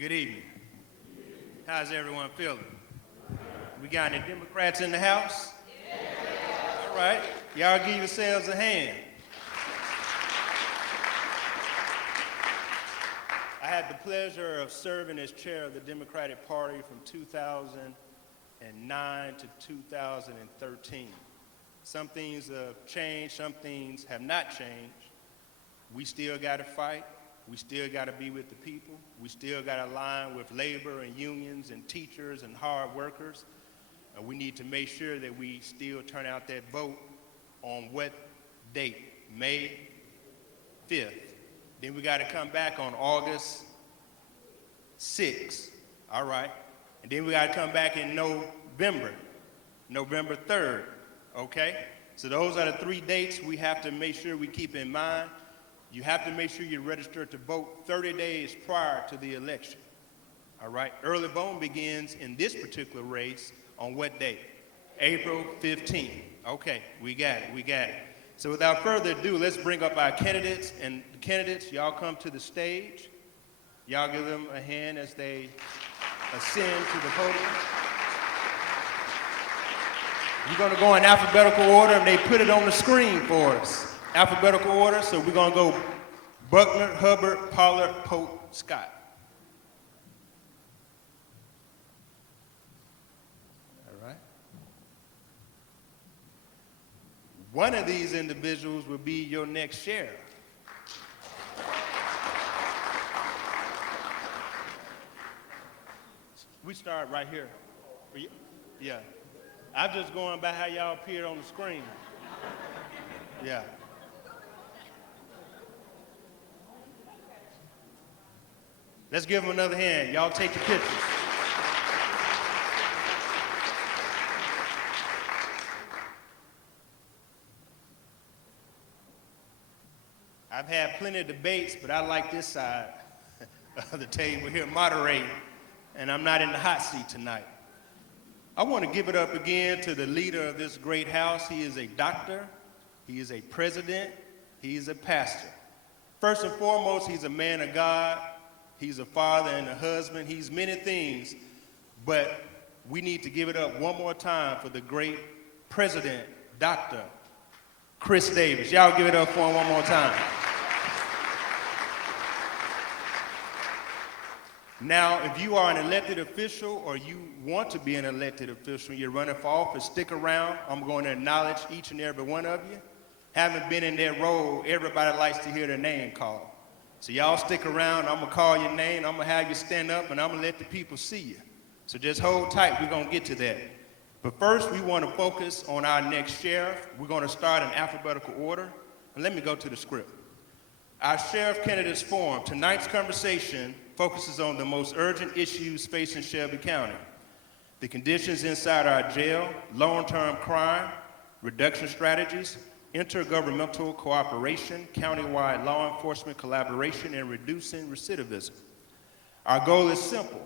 Good evening. How's everyone feeling? We got any Democrats in the house? All right. Y'all give yourselves a hand. I had the pleasure of serving as chair of the Democratic Party from 2009 to 2013. Some things have changed, some things have not changed. We still got to fight. We still got to be with the people. We still got to align with labor and unions and teachers and hard workers. We need to make sure that we still turn out that vote on what date? May 5th. Then we got to come back on August 6th. All right. And then we got to come back in November 3rd. Okay? So those are the 3 dates we have to make sure we keep in mind. You have to make sure you're registered to vote 30 days prior to the election. All right? Early voting begins in this particular race on what date? April 15th. Okay, we got it. So without further ado, let's bring up our candidates. And the candidates, y'all come to the stage. Y'all give them a hand as they ascend to the podium. We're going to go in alphabetical order, and they put it on the screen for us. Alphabetical order, so we're going to go Buckner, Hubbard, Pollard, Pope, Scott. All right. One of these individuals will be your next sheriff. We start right here. Yeah. I'm just going by how y'all appeared on the screen. Yeah. Let's give them another hand. Y'all take your pictures. I've had plenty of debates, but I like this side of the table here moderating, and I'm not in the hot seat tonight. I want to give it up again to the leader of this great house. He is a doctor, he is a president, he is a pastor. First and foremost, he's a man of God. He's a father and a husband. He's many things, but we need to give it up one more time for the great president, Dr. Chris Davis. Y'all give it up for him one more time. Now, if you are an elected official or you want to be an elected official, you're running for office, stick around. I'm going to acknowledge each and every one of you. Having been in that role, everybody likes to hear their name called. So y'all stick around, I'm gonna call your name, I'm gonna have you stand up, and I'm gonna let the people see you. So just hold tight, we're gonna get to that. But first, we wanna focus on our next sheriff. We're gonna start in alphabetical order. And let me go to the script. Our sheriff candidates forum. Tonight's conversation focuses on the most urgent issues facing Shelby County. The conditions inside our jail, long-term crime, reduction strategies, intergovernmental cooperation, countywide law enforcement collaboration, and reducing recidivism. Our goal is simple: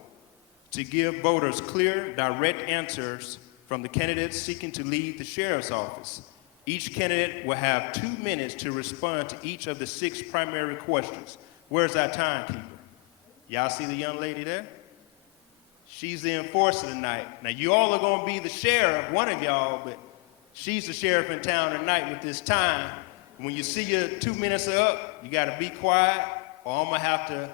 to give voters clear, direct answers from the candidates seeking to lead the sheriff's office. Each candidate will have 2 minutes to respond to each of the 6 primary questions. Where's our timekeeper? Y'all see the young lady there? She's the enforcer tonight. Now, you all are gonna be the sheriff, one of y'all, but she's the sheriff in town tonight with this time. When you see your 2 minutes are up, you gotta be quiet, or I'm gonna have to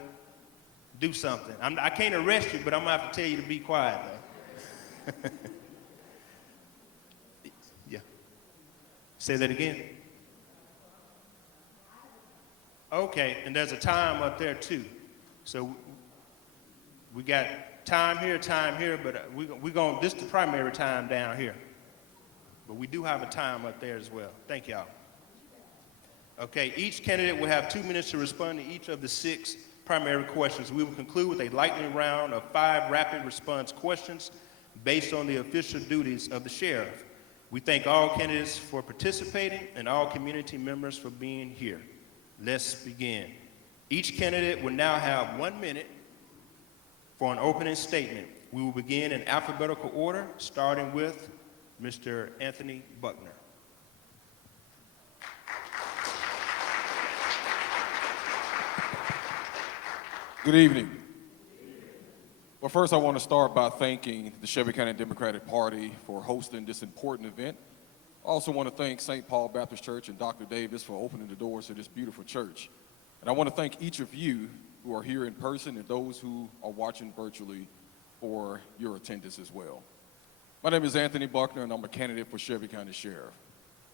do something. I can't arrest you, but I'm gonna have to tell you to be quiet, though. Yeah. Say that again. Okay, and there's a time up there too. So we got time here, but this is the primary time down here. But we do have a time up there as well. Thank y'all. Okay, each candidate will have 2 minutes to respond to each of the 6 primary questions. We will conclude with a lightning round of 5 rapid response questions based on the official duties of the sheriff. We thank all candidates for participating and all community members for being here. Let's begin. Each candidate will now have 1 minute for an opening statement. We will begin in alphabetical order, starting with Mr. Anthony Buckner. Good evening. Well, first I want to start by thanking the Shelby County Democratic Party for hosting this important event. I also want to thank St. Paul Baptist Church and Dr. Davis for opening the doors to this beautiful church. And I want to thank each of you who are here in person and those who are watching virtually for your attendance as well. My name is Anthony Buckner, and I'm a candidate for Shelby County Sheriff.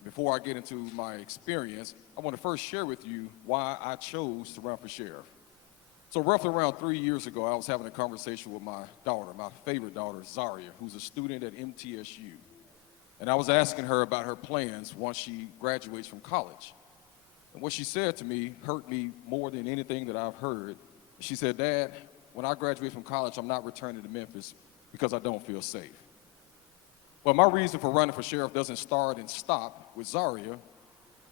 Before I get into my experience, I want to first share with you why I chose to run for sheriff. So roughly around 3 years ago, I was having a conversation with my daughter, my favorite daughter, Zaria, who's a student at MTSU. And I was asking her about her plans once she graduates from college. And what she said to me hurt me more than anything that I've heard. She said, "Dad, when I graduate from college, I'm not returning to Memphis because I don't feel safe." Well, my reason for running for sheriff doesn't start and stop with Zaria.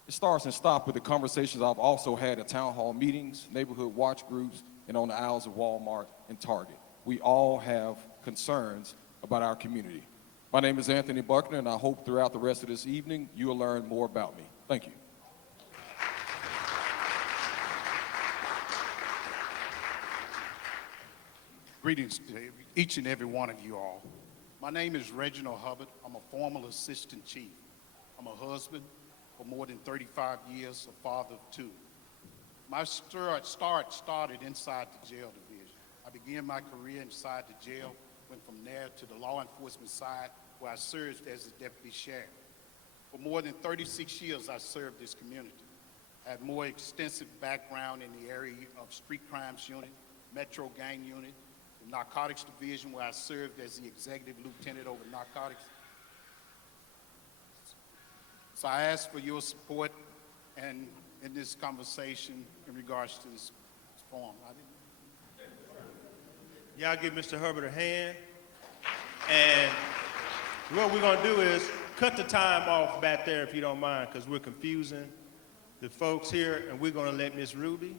It starts and stops with the conversations I've also had at town hall meetings, neighborhood watch groups, and on the aisles of Walmart and Target. We all have concerns about our community. My name is Anthony Buckner, and I hope throughout the rest of this evening you will learn more about me. Thank you. Greetings to each and every one of you all. My name is Reginald Hubbard. I'm a former assistant chief. I'm a husband for more than 35 years, a father of two. My start started inside the jail division. I began my career inside the jail, went from there to the law enforcement side, where I served as a deputy sheriff. For more than 36 years, I served this community. I had more extensive background in the area of street crimes unit, metro gang unit, the narcotics division, where I served as the executive lieutenant over narcotics. So I ask for your support and in this conversation in regards to this forum. Y'all give Mr. Hubbard a hand. And what we're gonna do is cut the time off back there if you don't mind, because we're confusing the folks here, and we're gonna let Miss Ruby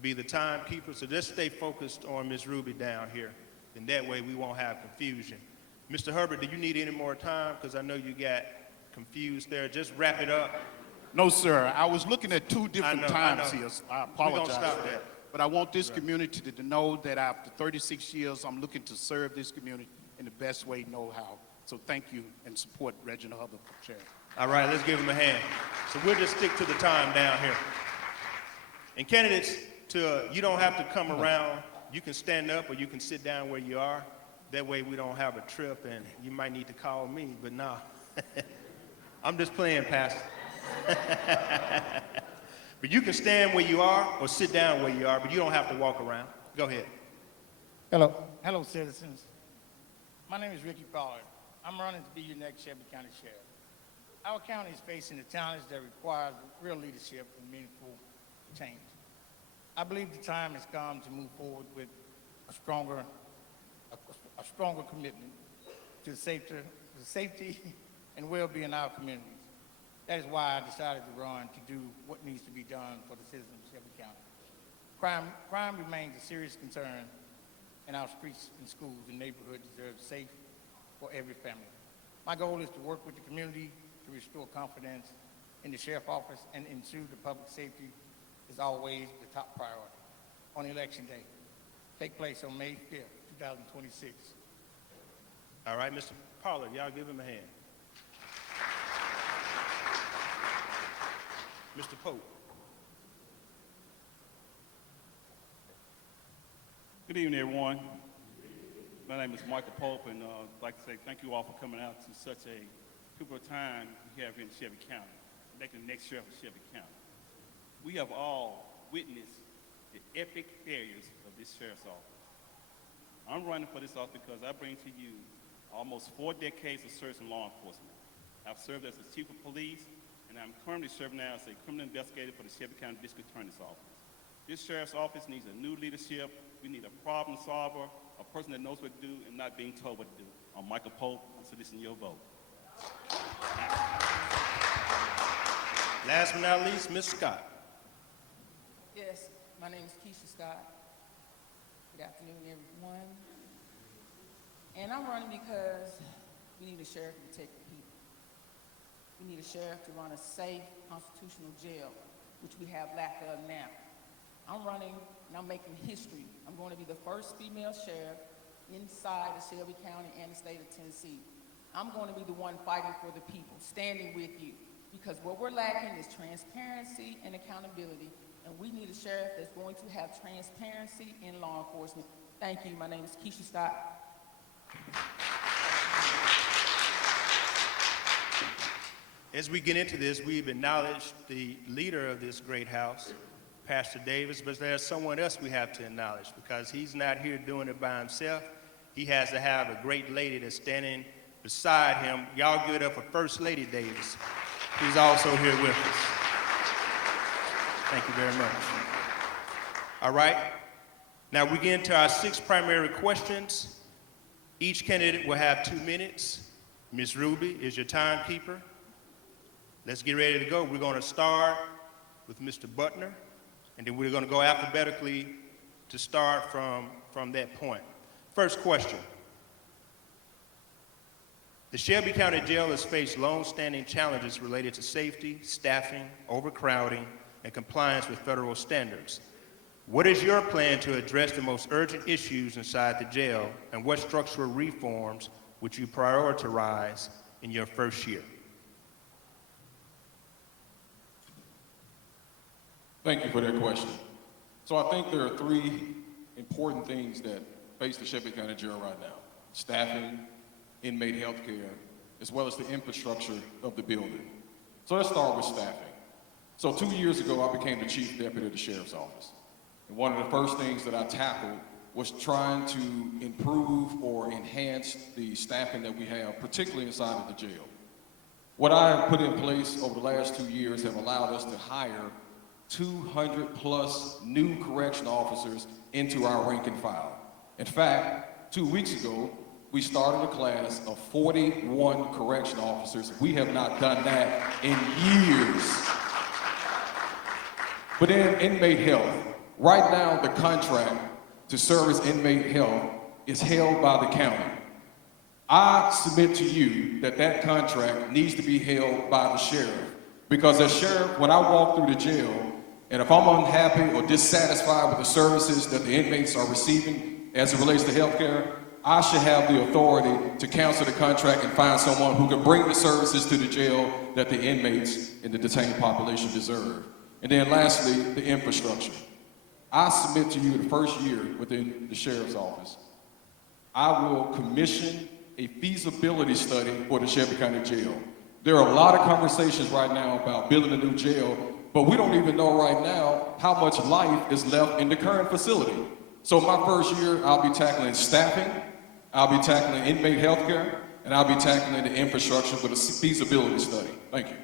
be the timekeeper. So just stay focused on Miss Ruby down here, and that way we won't have confusion. Mr. Hubbard, do you need any more time? Because I know you got confused there. Just wrap it up. No, sir. I was looking at two different I times know. here. I apologize. We're gonna stop that. But I want this community to know that after 36 years, I'm looking to serve this community in the best way know how. So thank you and support Reginald Hubbard for Sheriff. All right, let's give him a hand. So we'll just stick to the time down here. And candidates, you don't have to come around. You can stand up or you can sit down where you are. That way we don't have a trip, and you might need to call me, but nah. I'm just playing, Pastor. But you can stand where you are or sit down where you are, but you don't have to walk around. Go ahead. Hello, citizens. My name is Ricky Pollard. I'm running to be your next Shelby County Sheriff. Our county is facing the challenge that requires real leadership and meaningful change. I believe the time has come to move forward with a stronger commitment to the safety and well-being of our communities. That is why I decided to run to do what needs to be done for the citizens of Shelby County. Crime remains a serious concern, and our streets and schools and neighborhoods deserve safe for every family. My goal is to work with the community to restore confidence in the sheriff's office and ensure the public safety is always the top priority. On Election Day, take place on May 5th, 2026. All right, Mr. Pollard, y'all give him a hand. Mr. Pope. Good evening, everyone. My name is Michael Pope, and I'd like to say thank you all for coming out to such a pivotal time we have here in Shelby County, making the next sheriff of Shelby County. We have all witnessed the epic failures of this sheriff's office. I'm running for this office because I bring to you almost 4 decades of service in law enforcement. I've served as the chief of police, and I'm currently serving now as a criminal investigator for the Shelby County District Attorney's Office. This sheriff's office needs a new leadership. We need a problem solver, a person that knows what to do and not being told what to do. I'm Michael Pope. I'm soliciting your vote. Last but not least, Ms. Scott. Yes, my name is Keisha Scott. Good afternoon, everyone. And I'm running because we need a sheriff to protect the people. We need a sheriff to run a safe, constitutional jail, which we have lack of now. I'm running and I'm making history. I'm going to be the first female sheriff inside of Shelby County and the state of Tennessee. I'm going to be the one fighting for the people, standing with you, because what we're lacking is transparency and accountability, and we need a sheriff that's going to have transparency in law enforcement. Thank you. My name is Keisha Scott. As we get into this, we've acknowledged the leader of this great house, Pastor Davis, but there's someone else we have to acknowledge because he's not here doing it by himself. He has to have a great lady that's standing beside him. Y'all give it up for First Lady Davis, who's also here with us. Thank you very much. All right. Now we get into our 6 primary questions. Each candidate will have 2 minutes. Ms. Ruby is your timekeeper. Let's get ready to go. We're going to start with Mr. Butner, and then we're going to go alphabetically to start from that point. First question. The Shelby County Jail has faced long-standing challenges related to safety, staffing, overcrowding, and compliance with federal standards. What is your plan to address the most urgent issues inside the jail, and what structural reforms would you prioritize in your first year? Thank you for that question. So I think there are 3 important things that face the Shelby County Jail right now: staffing, inmate health care, as well as the infrastructure of the building. So let's start with staffing. So 2 years ago, I became the chief deputy of the sheriff's office. And one of the first things that I tackled was trying to improve or enhance the staffing that we have, particularly inside of the jail. What I have put in place over the last 2 years have allowed us to hire 200 plus new correctional officers into our rank and file. In fact, 2 weeks ago, we started a class of 41 correctional officers. We have not done that in years. But in inmate health, right now the contract to service inmate health is held by the county. I submit to you that that contract needs to be held by the sheriff, because as sheriff, when I walk through the jail, and if I'm unhappy or dissatisfied with the services that the inmates are receiving as it relates to health care, I should have the authority to cancel the contract and find someone who can bring the services to the jail that the inmates and the detained population deserve. And then lastly, the infrastructure. I submit to you the first year within the sheriff's office, I will commission a feasibility study for the Shelby County Jail. There are a lot of conversations right now about building a new jail, but we don't even know right now how much life is left in the current facility. So my first year, I'll be tackling staffing, I'll be tackling inmate health care, and I'll be tackling the infrastructure with a feasibility study. Thank you.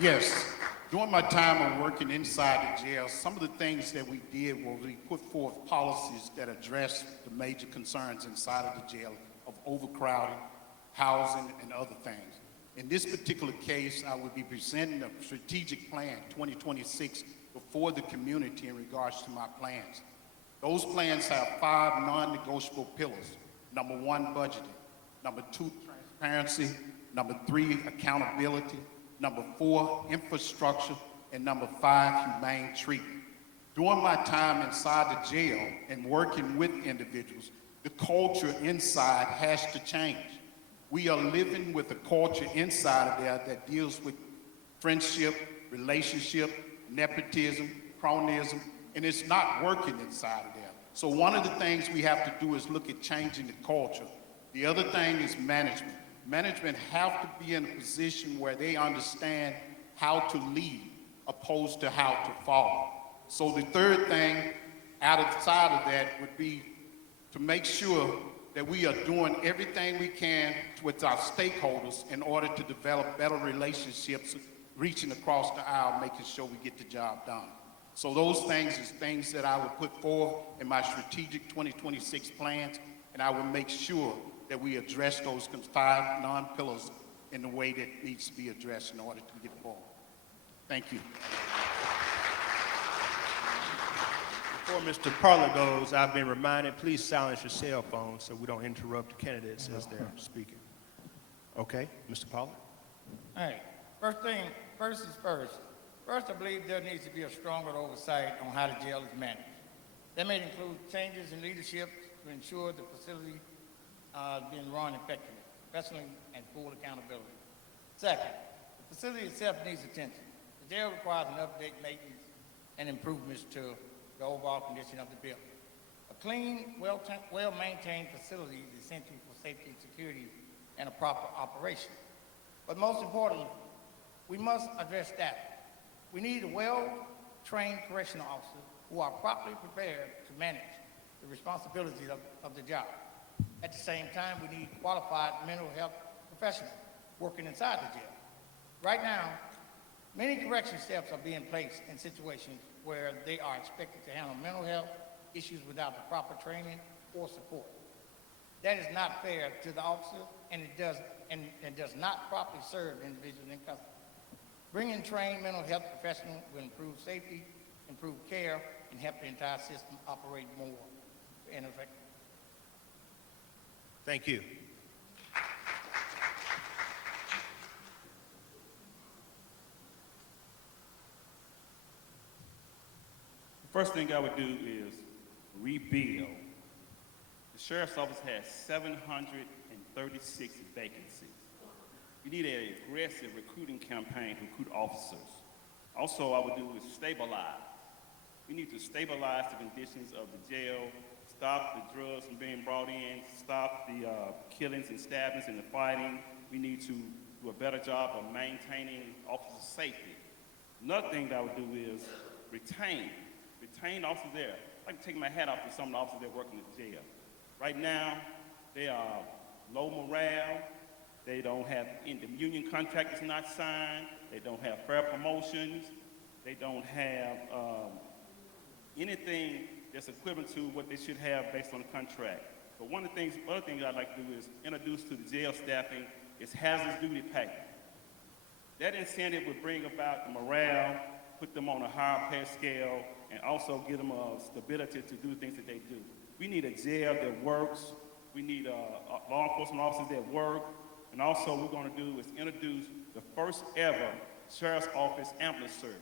Yes, during my time of working inside the jail, some of the things that we did was we put forth policies that address the major concerns inside of the jail of overcrowding, housing, and other things. In this particular case, I would be presenting a strategic plan, 2026, before the community in regards to my plans. Those plans have 5 non-negotiable pillars. Number 1, budgeting. Number 2, transparency. Number 3, accountability. Number 4, infrastructure. And number 5, humane treatment. During my time inside the jail and working with individuals, the culture inside has to change. We are living with a culture inside of there that deals with friendship, relationship, nepotism, cronyism, and it's not working inside of there. So one of the things we have to do is look at changing the culture. The other thing is management. Management have to be in a position where they understand how to lead opposed to how to follow. So the third thing outside of that would be to make sure that we are doing everything we can with our stakeholders in order to develop better relationships, reaching across the aisle, making sure we get the job done. So those things is things that I would put forth in my strategic 2026 plans, and I will make sure that we address those 5 non-pillars in the way that needs to be addressed in order to get forward. Thank you. Before Mr. Parler goes, I've been reminded, please silence your cell phone so we don't interrupt the candidates as they're speaking. Okay, Mr. Parler? All right, first is first. First, I believe there needs to be a stronger oversight on how the jail is managed. That may include changes in leadership to ensure the facility is being run effectively, professionally, and full accountability. Second, the facility itself needs attention. The jail requires an update, maintenance, and improvements to the overall condition of the building. A clean, well-maintained facility is essential for safety and security and a proper operation. But most importantly, we must address staffing. We need a well-trained correctional officer who are properly prepared to manage the responsibilities of the job. At the same time, we need qualified mental health professionals working inside the jail. Right now, many correction steps are being placed in situations where they are expected to handle mental health issues without the proper training or support. That is not fair to the officer, and it does not properly serve the individual in custody. Bringing trained mental health professionals will improve safety, improve care, and help the entire system operate more effectively. Thank you. First thing I would do is rebuild. The sheriff's office has 736 vacancies. We need an aggressive recruiting campaign to recruit officers. Also, I would do is stabilize. We need to stabilize the conditions of the jail, stop the drugs from being brought in, stop the killings and stabbings and the fighting. We need to do a better job of maintaining officer safety. Another thing that I would do is retain officers there. I'd like to take my hat off to some of the officers that work in the jail. Right now, they are low morale. They don't have, the union contract is not signed. They don't have fair promotions. They don't have anything that's equivalent to what they should have based on the contract. But one of the other things I'd like to do is introduce to the jail staffing is hazardous duty pay. That incentive would bring about the morale, put them on a higher pay scale, and also give them a stability to do things that they do. We need a jail that works. We need law enforcement officers that work. And also what we're going to do is introduce the first ever Sheriff's Office ambulance service.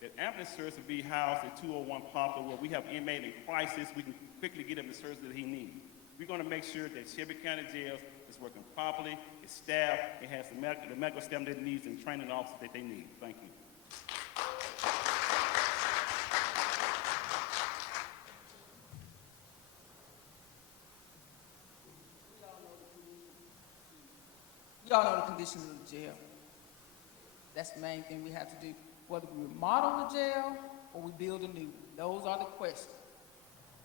The ambulance service will be housed at 201 Poplar, where we have inmate in crisis. We can quickly get him the service that he needs. We're going to make sure that Shelby County Jails is working properly, it's staffed, it has the medical staff that it needs, and training officers that they need. Thank you. Y'all know the conditions of the jail. That's the main thing we have to do. Whether we remodel the jail or we build a new one, those are the questions.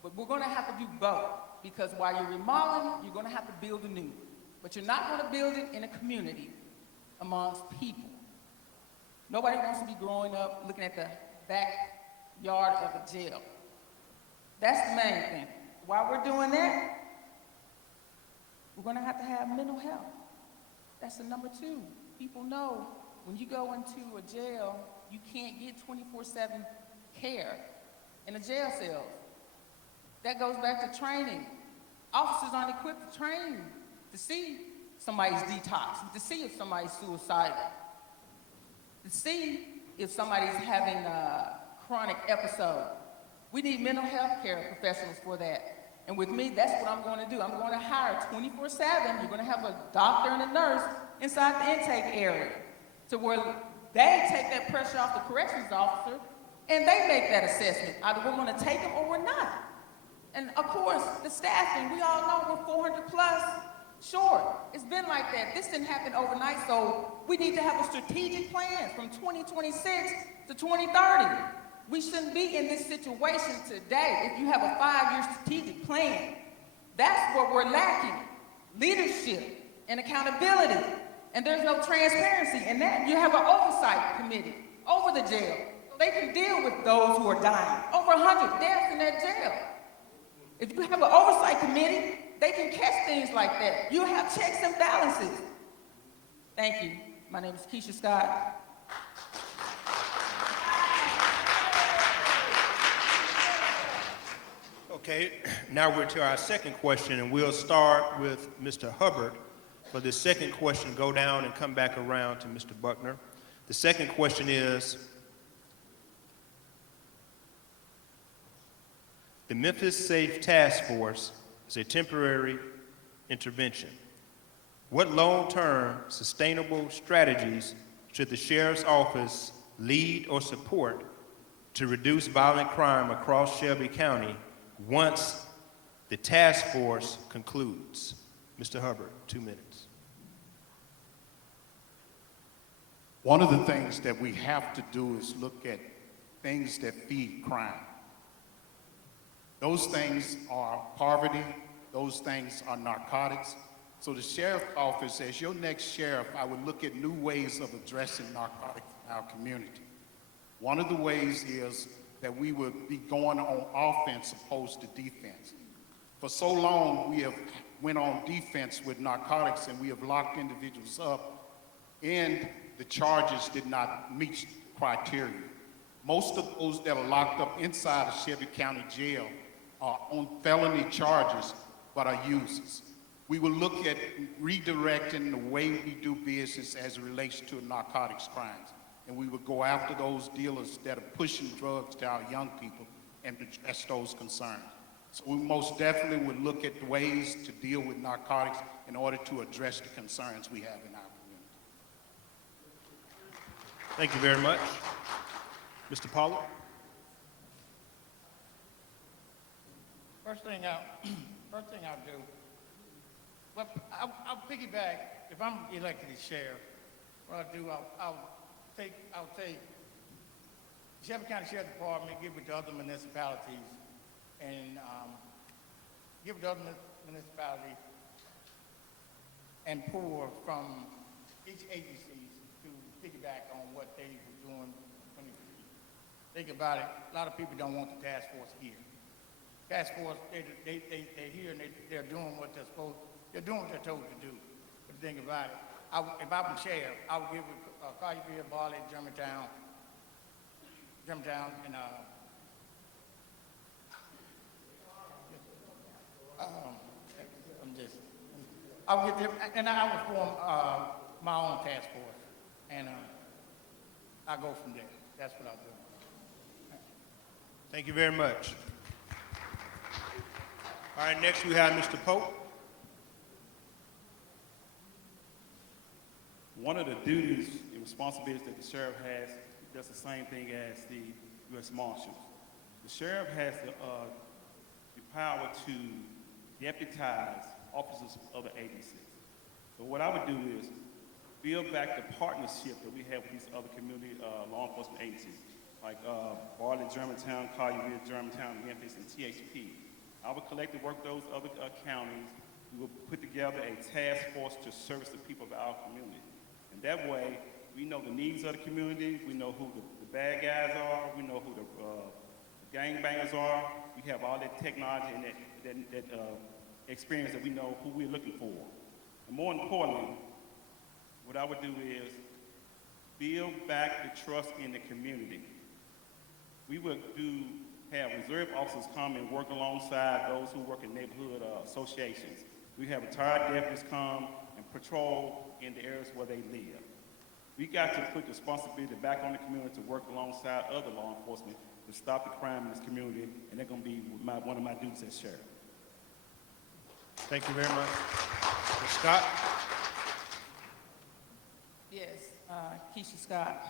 But we're going to have to do both, because while you're remodeling, you're going to have to build a new one. But you're not going to build it in a community amongst people. Nobody wants to be growing up looking at the backyard of a jail. That's the main thing. While we're doing that, we're going to have mental health. That's the number two. People know when you go into a jail, you can't get 24/7 care in a jail cell. That goes back to training. Officers aren't equipped to train to see somebody's detox, to see if somebody's suicidal, to see if somebody's having a chronic episode. We need mental health care professionals for that. And with me, that's what I'm going to do. I'm going to hire 24/7. You're going to have a doctor and a nurse inside the intake area to where they take that pressure off the corrections officer and they make that assessment. Either we're going to take them or we're not. And of course, the staffing, we all know we're 400 plus short. It's been like that. This didn't happen overnight, so we need to have a strategic plan from 2026 to 2030. We shouldn't be in this situation today if you have a 5-year strategic plan. That's what we're lacking: leadership and accountability. And there's no transparency in that. You have an oversight committee over the jail, so they can deal with those who are dying. Over 100 deaths in that jail. If you have an oversight committee, they can catch things like that. You have checks and balances. Thank you. My name is Keisha Scott. Okay, now we're to our second question, and we'll start with Mr. Hubbard. For the second question, go down and come back around to Mr. Buckner. The second question is, The Memphis Safe Task Force is a temporary intervention. What long-term sustainable strategies should the Sheriff's Office lead or support to reduce violent crime across Shelby County once the task force concludes? Mr. Hubbard, 2 minutes. One of the things that we have to do is look at things that feed crime. Those things are poverty, those things are narcotics. So the sheriff's office, as your next sheriff, I would look at new ways of addressing narcotics in our community. One of the ways is that we would be going on offense opposed to defense. For so long, we have went on defense with narcotics and we have locked individuals up, and the charges did not meet criteria. Most of those that are locked up inside of Shelby County Jail are on felony charges, but are users. We will look at redirecting the way we do business as it relates to narcotics crimes. And we would go after those dealers that are pushing drugs to our young people and address those concerns. So we most definitely would look at the ways to deal with narcotics in order to address the concerns we have in our community. Thank you very much. Mr. Pollard? First thing I'll do, well, I'll piggyback. If I'm elected as sheriff, what I'll do, I'll take Shelby County Sheriff Department, give it to other municipalities, and give it to other municipalities, and pour from each agency to piggyback on what they were doing when they were here. Think about it. A lot of people don't want the task force here. Task force, they're here and they're doing what they're supposed. They're doing what they're told to do. But think about it. If I was sheriff, I would give it Collierville, Barley, Germantown, and I would give them, and I would form my own task force, and I go from there. That's what I'll do. Thank you very much. All right, next we have Mr. Pope. One of the duties and responsibilities that the sheriff has does the same thing as the U.S. Marshals. The sheriff has the power to deputize officers of the agencies. So what I would do is build back the partnership that we have with these other community law enforcement agencies, like Barley, Germantown, Collierville, Germantown, Memphis, and THP. I would collect and work those other counties. We would put together a task force to service the people of our community. And that way, we know the needs of the community, we know who the bad guys are, we know who the gangbangers are. We have all that technology and that experience that we know who we're looking for. And more importantly, what I would do is build back the trust in the community. We would have reserve officers come and work alongside those who work in neighborhood associations. We have retired deputies come and patrol in the areas where they live. We got to put the responsibility back on the community to work alongside other law enforcement to stop the crime in this community, and that's going to be one of my duties as sheriff. Thank you very much. Mr. Scott? Yes, Keisha Scott.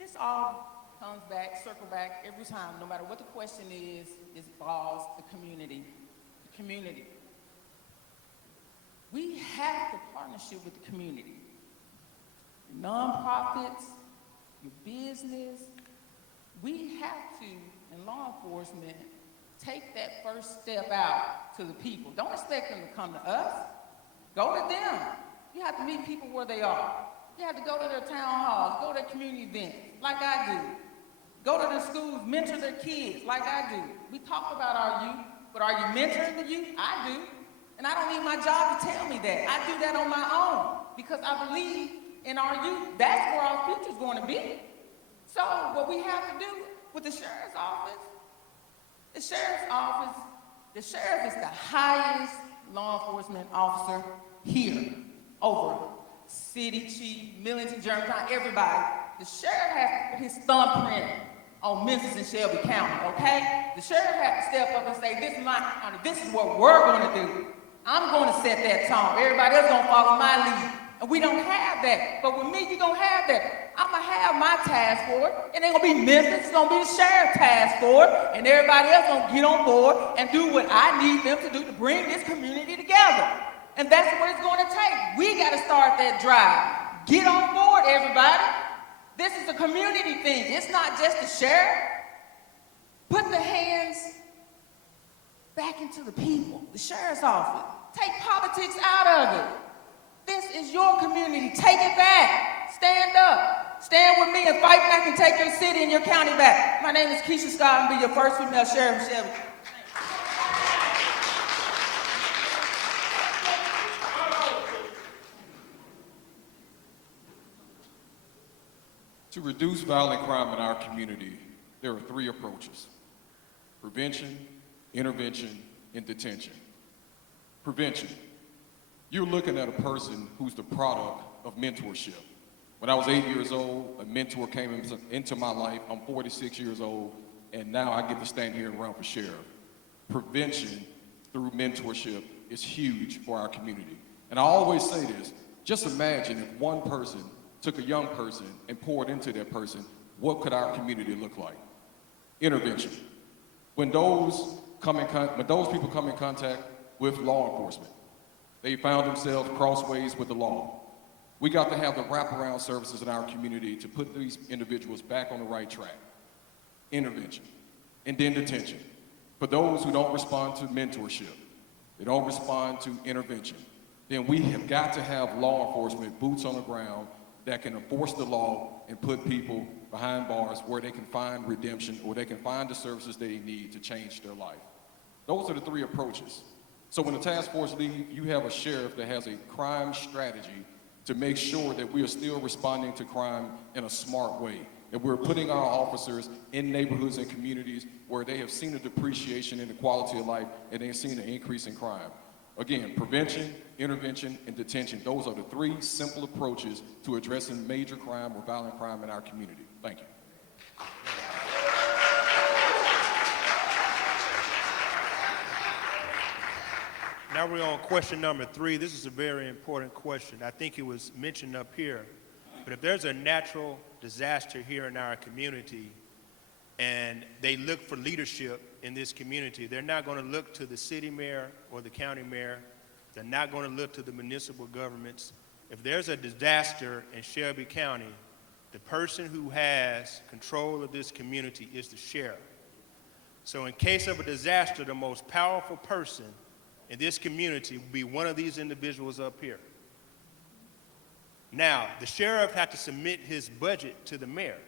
This all comes back, circle back every time, no matter what the question is, it involves the community. The community. We have the partnership with the community. Your nonprofits, your business. We have to, in law enforcement, take that first step out to the people. Don't expect them to come to us. Go to them. You have to meet people where they are. You have to go to their town halls, go to their community events, like I do. Go to their schools, mentor their kids, like I do. We talk about our youth, but are you mentoring the youth? I do. And I don't need my job to tell me that. I do that on my own because I believe in our youth. That's where our future is going to be. So what we have to do with the sheriff's office, the sheriff is the highest law enforcement officer here over city chief, Millington, Germantown, everybody. The sheriff has his thumbprint on Memphis and Shelby County, okay? The sheriff had to step up and say, this is my county, this is what we're gonna do. I'm gonna set that tone. Everybody else gonna follow my lead. And we don't have that. But with me, you're gonna have that. I'm gonna have my task force. It ain't gonna be Memphis, it's gonna be the sheriff's task force. And everybody else gonna get on board and do what I need them to do to bring this community together. And that's what it's gonna take. We gotta start that drive. Get on board, everybody. This is a community thing. It's not just the sheriff. Put the hands back into the people, the sheriff's office. Take politics out of it. This is your community. Take it back. Stand up. Stand with me and fight back and take your city and your county back. My name is Keisha Scott. I'm going to be your first female sheriff in Shelby. To reduce violent crime in our community, there are 3 approaches: prevention, intervention, and detention. Prevention. You're looking at a person who's the product of mentorship. When I was 8 years old, a mentor came into my life. I'm 46 years old, and now I get to stand here and run for sheriff. Prevention through mentorship is huge for our community. And I always say this, just imagine if one person took a young person and poured into that person, what could our community look like? Intervention. When those people come in contact with law enforcement, they found themselves crossways with the law. We got to have the wraparound services in our community to put these individuals back on the right track. Intervention. And then detention. For those who don't respond to mentorship, they don't respond to intervention, then we have got to have law enforcement, boots on the ground, that can enforce the law and put people behind bars where they can find redemption or they can find the services they need to change their life. Those are the 3 approaches. So when the task force leaves, you have a sheriff that has a crime strategy to make sure that we are still responding to crime in a smart way, that we're putting our officers in neighborhoods and communities where they have seen a depreciation in the quality of life and they've seen an increase in crime. Again, prevention, intervention, and detention. Those are the 3 simple approaches to addressing major crime or violent crime in our community. Thank you. Now we're on question number 3. This is a very important question. I think it was mentioned up here. But if there's a natural disaster here in our community and they look for leadership in this community, they're not going to look to the city mayor or the county mayor. They're not going to look to the municipal governments. If there's a disaster in Shelby County, the person who has control of this community is the sheriff. So in case of a disaster, the most powerful person in this community will be one of these individuals up here. Now, the sheriff has to submit his budget to the mayor,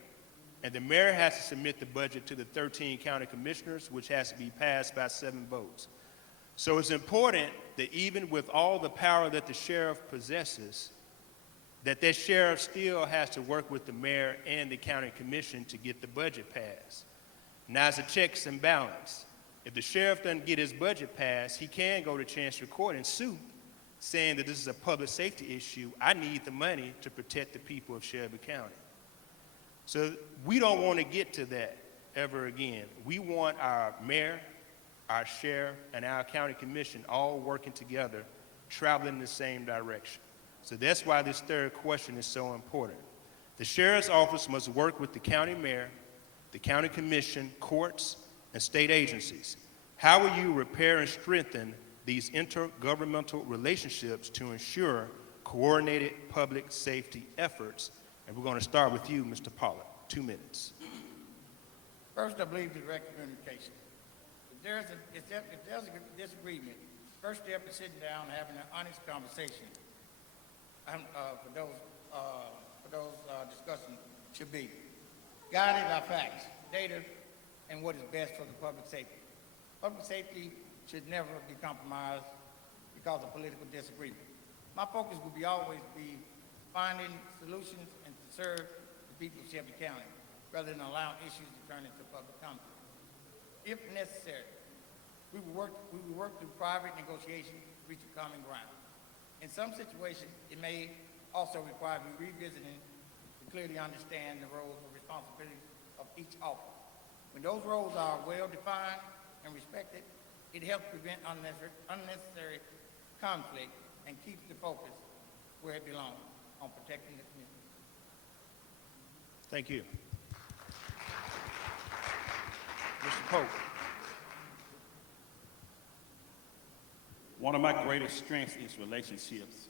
and the mayor has to submit the budget to the 13 county commissioners, which has to be passed by 7 votes. So it's important that even with all the power that the sheriff possesses, that sheriff still has to work with the mayor and the county commission to get the budget passed. Now, it's a checks and balance. If the sheriff doesn't get his budget passed, he can go to Chancery Court and sue, saying that this is a public safety issue. I need the money to protect the people of Shelby County. So we don't want to get to that ever again. We want our mayor, our sheriff, and our county commission all working together, traveling in the same direction. So that's why this 3rd question is so important. The sheriff's office must work with the county mayor, the county commission, courts, and state agencies. How will you repair and strengthen these intergovernmental relationships to ensure coordinated public safety efforts? And we're going to start with you, Mr. Pollard. 2 minutes. First, I believe is direct communication. If there's a disagreement, first step is sitting down and having an honest conversation. For those discussing should be guided by facts, data, and what is best for the public safety. Public safety should never be compromised because of political disagreement. My focus will always be finding solutions and to serve the people of Shelby County rather than allowing issues to turn into public conflict. If necessary, we will work through private negotiations to reach a common ground. In some situations, it may also require revisiting to clearly understand the roles and responsibilities of each office. When those roles are well-defined and respected, it helps prevent unnecessary conflict and keeps the focus where it belongs, on protecting the community. Thank you. Mr. Pope. One of my greatest strengths is relationships.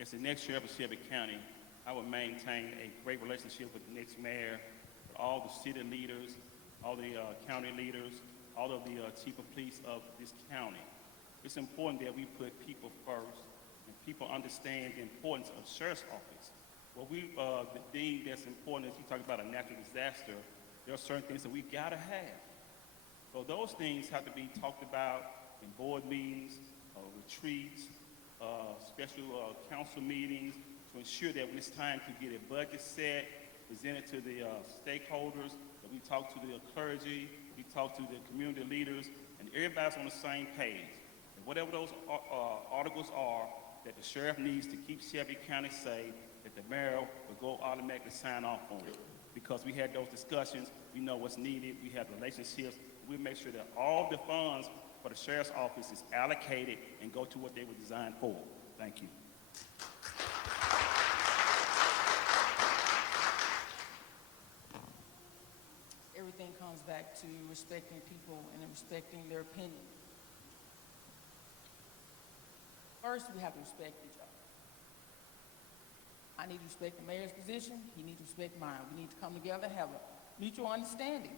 As the next sheriff of Shelby County, I will maintain a great relationship with the next mayor, with all the city leaders, all the county leaders, all of the chief of police of this county. It's important that we put people first, and people understand the importance of sheriff's office. What the thing that's important is you talk about a natural disaster, there are certain things that we gotta have. So those things have to be talked about in board meetings, retreats, special council meetings, to ensure that when it's time to get a budget set, presented to the stakeholders, that we talk to the clergy, we talk to the community leaders, and everybody's on the same page. And whatever those articles are that the sheriff needs to keep Shelby County safe, that the mayor will go automatically sign off on it. Because we had those discussions, we know what's needed, we have relationships, we make sure that all the funds for the sheriff's office is allocated and go to what they were designed for. Thank you. Everything comes back to respecting people and respecting their opinion. First, we have to respect each other. I need to respect the mayor's position. He needs to respect mine. We need to come together, have a mutual understanding.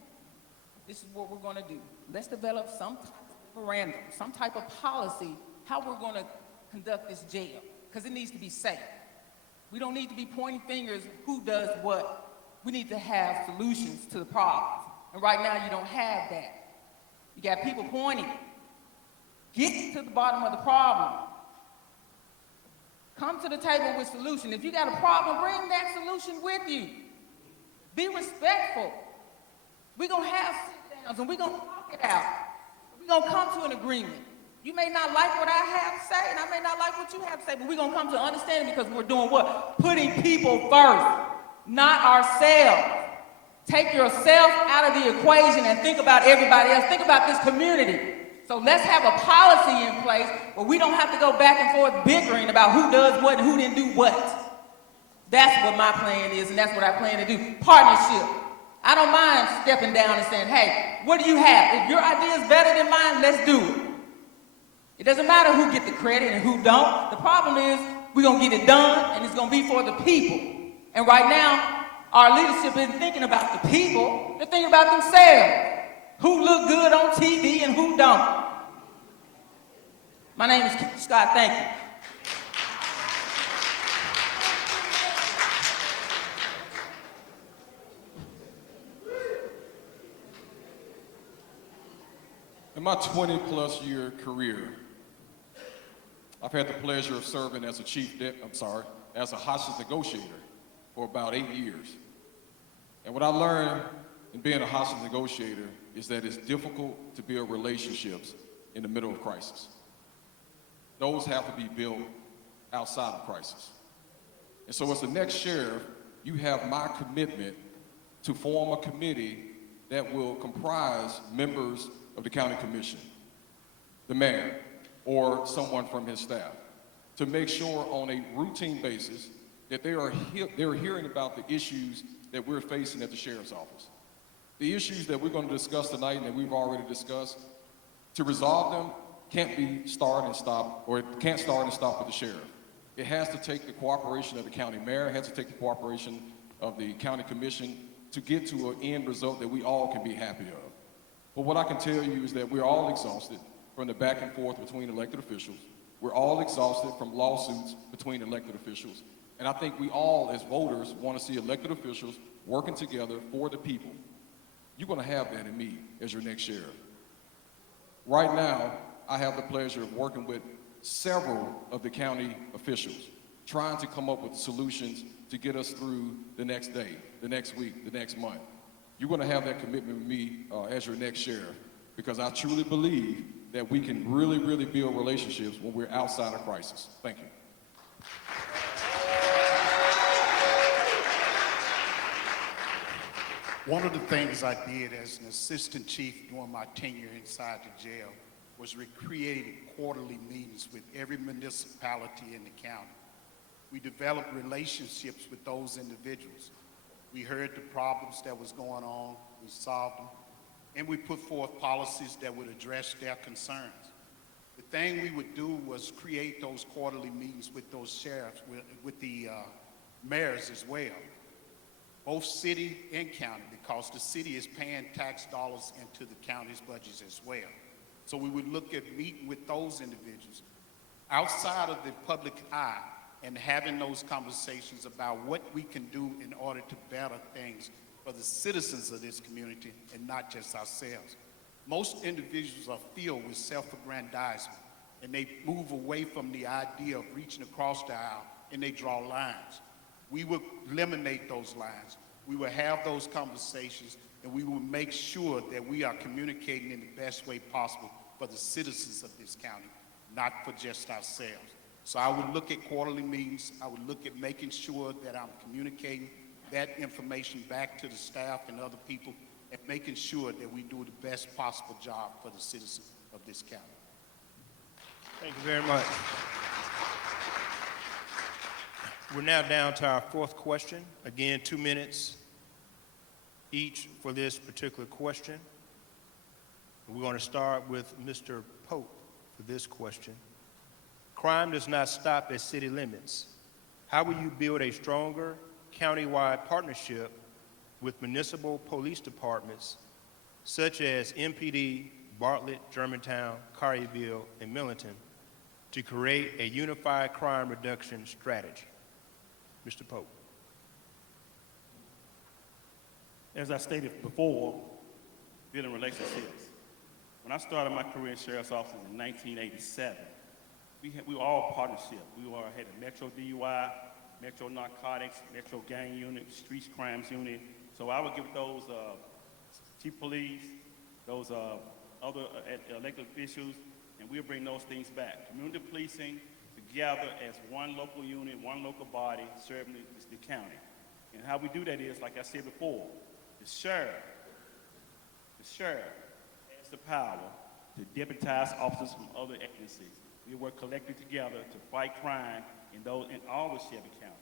This is what we're going to do. Let's develop some type of memorandum, some type of policy, how we're going to conduct this jail, because it needs to be safe. We don't need to be pointing fingers who does what. We need to have solutions to the problems. And right now, you don't have that. You got people pointing. Get to the bottom of the problem. Come to the table with solution. If you got a problem, bring that solution with you. Be respectful. We're going to have sit-downs and we're going to talk it out. We're going to come to an agreement. You may not like what I have to say, and I may not like what you have to say, but we're going to come to understanding because we're doing what? Putting people first, not ourselves. Take yourself out of the equation and think about everybody else. Think about this community. So let's have a policy in place where we don't have to go back and forth bickering about who does what and who didn't do what. That's what my plan is, and that's what I plan to do. Partnership. I don't mind stepping down and saying, hey, what do you have? If your idea is better than mine, let's do it. It doesn't matter who get the credit and who don't. The problem is we're going to get it done, and it's going to be for the people. And right now, our leadership isn't thinking about the people. They're thinking about themselves. Who look good on TV and who don't. My name is Keith Scott. Thank you. In my 20-plus year career, I've had the pleasure of serving as as a hostage negotiator for about 8 years. And what I learned in being a hostage negotiator is that it's difficult to build relationships in the middle of crisis. Those have to be built outside of crisis. And so as the next sheriff, you have my commitment to form a committee that will comprise members of the county commission, the mayor, or someone from his staff, to make sure on a routine basis that they're hearing about the issues that we're facing at the sheriff's office. The issues that we're going to discuss tonight and that we've already discussed, to resolve them can't be start and stop, or it can't start and stop with the sheriff. It has to take the cooperation of the county mayor, it has to take the cooperation of the county commission to get to an end result that we all can be happy of. But what I can tell you is that we're all exhausted from the back and forth between elected officials. We're all exhausted from lawsuits between elected officials. And I think we all, as voters, want to see elected officials working together for the people. You're going to have that in me as your next sheriff. Right now, I have the pleasure of working with several of the county officials, trying to come up with solutions to get us through the next day, the next week, the next month. You're going to have that commitment with me as your next sheriff, because I truly believe that we can really, really build relationships when we're outside of crisis. Thank you. One of the things I did as an assistant chief during my tenure inside the jail was created quarterly meetings with every municipality in the county. We developed relationships with those individuals. We heard the problems that was going on, we solved them, and we put forth policies that would address their concerns. The thing we would do was create those quarterly meetings with those sheriffs, with the mayors as well, both city and county, because the city is paying tax dollars into the county's budgets as well. So we would look at meeting with those individuals outside of the public eye and having those conversations about what we can do in order to better things for the citizens of this community and not just ourselves. Most individuals are filled with self-aggrandizement, and they move away from the idea of reaching across the aisle, and they draw lines. We will eliminate those lines. We will have those conversations, and we will make sure that we are communicating in the best way possible for the citizens of this county, not for just ourselves. So I would look at quarterly meetings. I would look at making sure that I'm communicating that information back to the staff and other people, and making sure that we do the best possible job for the citizens of this county. Thank you very much. We're now down to our fourth question. Again, 2 minutes each for this particular question. We're going to start with Mr. Pope for this question. Crime does not stop at city limits. How will you build a stronger countywide partnership with municipal police departments such as MPD, Bartlett, Germantown, Collierville, and Millington to create a unified crime reduction strategy? Mr. Pope. As I stated before, building relationships. When I started my career in sheriff's office in 1987, we were all partnership. We had a Metro DUI, Metro Narcotics, Metro Gang Unit, Street Crimes Unit. So I would give those chief police, those other elected officials, and we'll bring those things back. Community policing together as one local unit, one local body serving the county. And how we do that is, like I said before, the sheriff has the power to deputize officers from other agencies. We work collectively together to fight crime in all of Shelby County.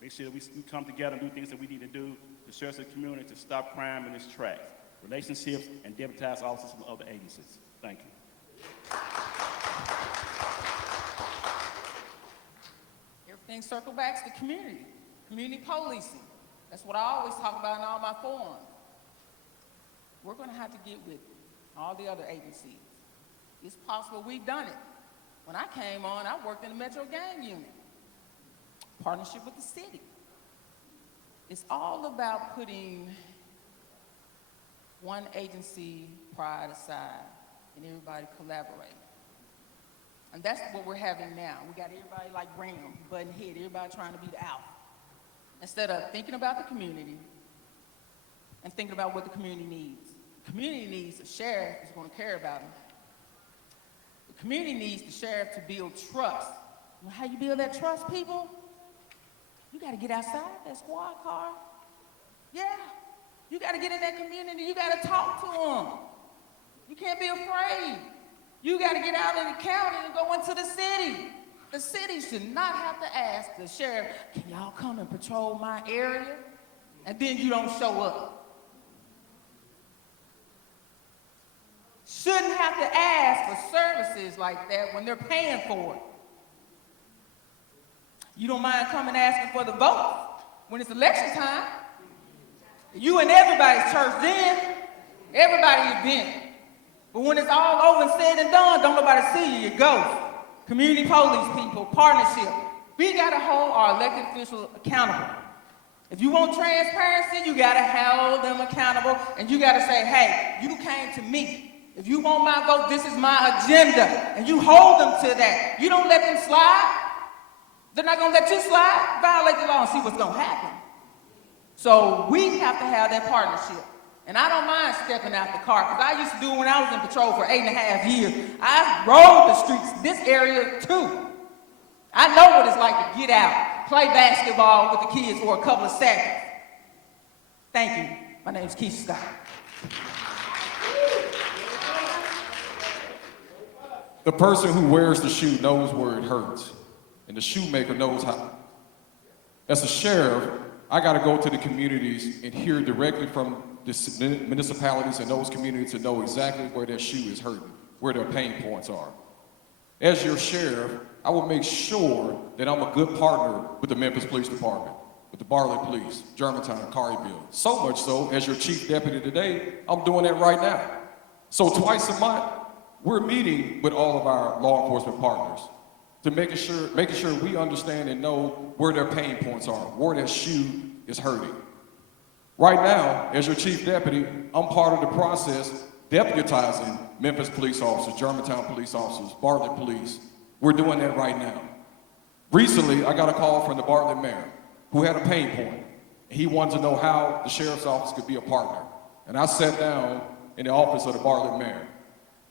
Make sure that we come together and do things that we need to do to serve the community to stop crime in its tracks. Relationships and deputize officers from other agencies. Thank you. Everything circle back to the community policing. That's what I always talk about in all my forums. We're going to have to get with all the other agencies. It's possible we've done it. When I came on, I worked in the Metro Gang Unit. Partnership with the city. It's all about putting one agency pride aside and everybody collaborate. And that's what we're having now. We got everybody like Graham, button head, everybody trying to be the alpha. Instead of thinking about the community and thinking about what the community needs. The community needs a sheriff who's going to care about them. The community needs the sheriff to build trust. You know how you build that trust, people? You got to get outside that squad car. Yeah. You got to get in that community. You got to talk to them. You can't be afraid. You got to get out in the county and go into the city. The city should not have to ask the sheriff, can y'all come and patrol my area? And then you don't show up. Shouldn't have to ask for services like that when they're paying for it. You don't mind coming asking for the vote when it's election time. You in everybody's church then, everybody event. But when it's all over and said and done, don't nobody see you, you ghost. Community police people, partnership. We gotta hold our elected officials accountable. If you want transparency, you gotta hold them accountable, and you gotta say, hey, you came to me. If you want my vote, this is my agenda, and you hold them to that. You don't let them slide. They're not gonna let you slide. Violate the law and see what's gonna happen. So we have to have that partnership. And I don't mind stepping out the car, because I used to do it when I was in patrol for 8.5 years. I rode the streets, this area too. I know what it's like to get out, play basketball with the kids for a couple of seconds. Thank you. My name is Keisha Scott. The person who wears the shoe knows where it hurts, and the shoemaker knows how. As a sheriff, I got to go to the communities and hear directly from the municipalities and those communities to know exactly where their shoe is hurting, where their pain points are. As your sheriff, I will make sure that I'm a good partner with the Memphis Police Department, with the Bartlett Police, Germantown, Carterville. So much so, as your chief deputy today, I'm doing that right now. So twice a month, we're meeting with all of our law enforcement partners to making sure we understand and know where their pain points are, where their shoe is hurting. Right now, as your chief deputy, I'm part of the process deputizing Memphis police officers, Germantown police officers, Bartlett police. We're doing that right now. Recently, I got a call from the Bartlett mayor who had a pain point. He wanted to know how the sheriff's office could be a partner. And I sat down in the office of the Bartlett mayor.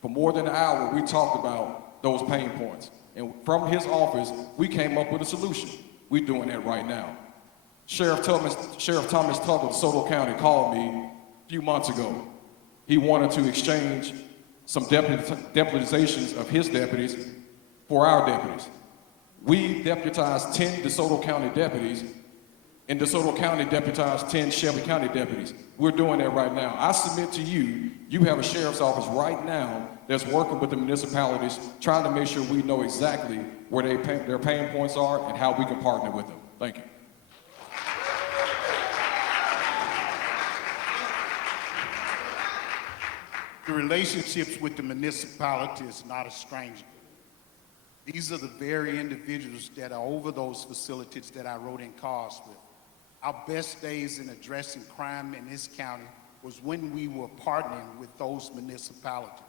For more than an hour, we talked about those pain points. And from his office, we came up with a solution. We're doing that right now. Sheriff Thomas Tuttle of DeSoto County called me a few months ago. He wanted to exchange some deputizations of his deputies for our deputies. We deputized 10 DeSoto County deputies, and DeSoto County deputized 10 Shelby County deputies. We're doing that right now. I submit to you, you have a sheriff's office right now that's working with the municipalities, trying to make sure we know exactly where their pain points are and how we can partner with them. Thank you. The relationships with the municipality is not a stranger. These are the very individuals that are over those facilities that I rode in cars with. Our best days in addressing crime in this county was when we were partnering with those municipalities.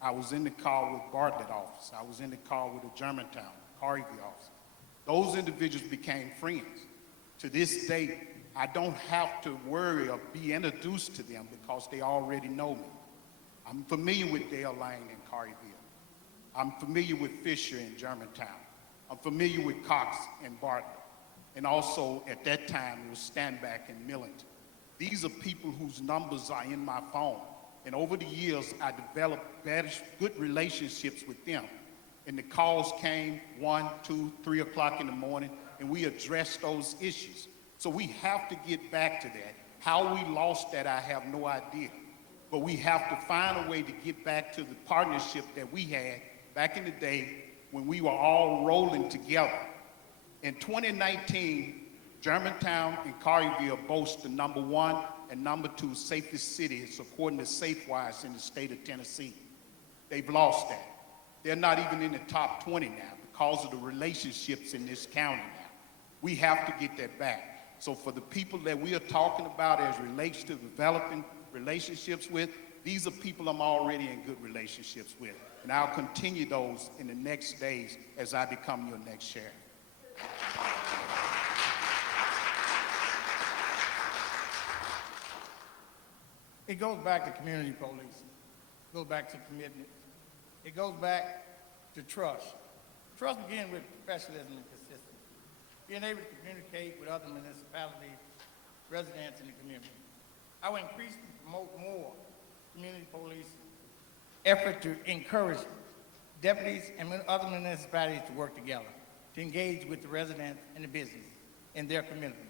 I was in the car with Bartlett office. I was in the car with the Germantown, Carterville office. Those individuals became friends. To this day, I don't have to worry or be introduced to them because they already know me. I'm familiar with Dale Lane in Carterville. I'm familiar with Fisher in Germantown. I'm familiar with Cox in Bartlett. And also, at that time, it was Standback in Millington. These are people whose numbers are in my phone. And over the years, I developed good relationships with them. And the calls came 1, 2, 3 o'clock in the morning, and we addressed those issues. So we have to get back to that. How we lost that, I have no idea. But we have to find a way to get back to the partnership that we had back in the day when we were all rolling together. In 2019, Germantown and Carterville boast the #1 and #2 safest cities according to SafeWise in the state of Tennessee. They've lost that. They're not even in the top 20 now because of the relationships in this county now. We have to get that back. So for the people that we are talking about as relates to developing relationships with, these are people I'm already in good relationships with. And I'll continue those in the next days as I become your next sheriff. It goes back to community policing. It goes back to commitment. It goes back to trust. Trust begins with professionalism and consistency. Being able to communicate with other municipalities, residents in the community. I will increase and promote more community policing effort to encourage deputies and other municipalities to work together, to engage with the residents and the business in their community.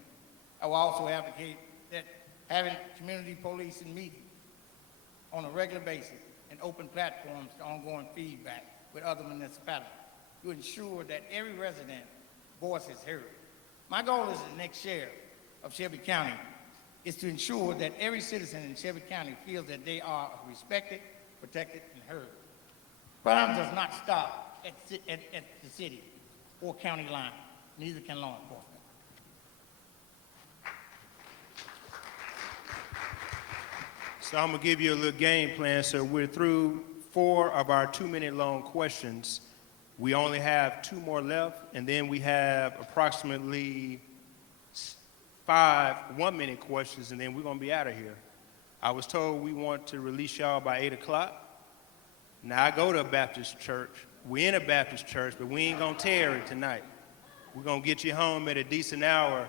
I will also advocate that having community policing meetings on a regular basis and open platforms to ongoing feedback with other municipalities to ensure that every resident's voice is heard. My goal as the next sheriff of Shelby County is to ensure that every citizen in Shelby County feels that they are respected, protected, and heard. Crime does not stop at the city or county line. Neither can law enforcement. So I'm gonna give you a little game plan. So we're through 4 of our 2-minute long questions. We only have 2 more left, and then we have approximately 5 1-minute questions, and then we're gonna be out of here. I was told we want to release y'all by 8 o'clock. Now I go to a Baptist church. We're in a Baptist church, but we ain't gonna tear it tonight. We're gonna get you home at a decent hour,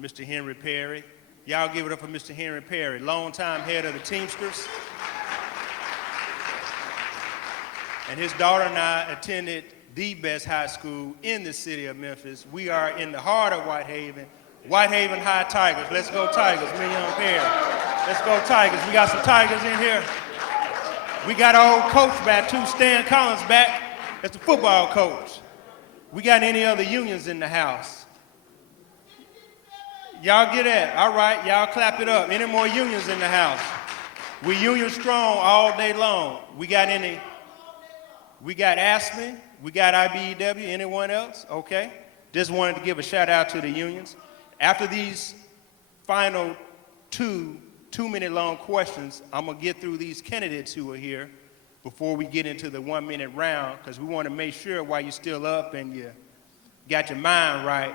Mr. Henry Perry. Y'all give it up for Mr. Henry Perry, longtime head of the Teamsters. And his daughter and I attended the best high school in the city of Memphis. We are in the heart of Whitehaven High Tigers. Let's go Tigers, me and young Perry. Let's go Tigers. We got some Tigers in here. We got our old coach back too, Stan Collins back. That's the football coach. We got any other unions in the house? Y'all get that? All right, y'all clap it up. Any more unions in the house? We union strong all day long. We got any? We got ASME, we got IBEW, anyone else? Okay. Just wanted to give a shout out to the unions. After these final two-minute long questions, I'm gonna get through these candidates who are here before we get into the 1 minute round, because we wanna make sure while you're still up and you got your mind right,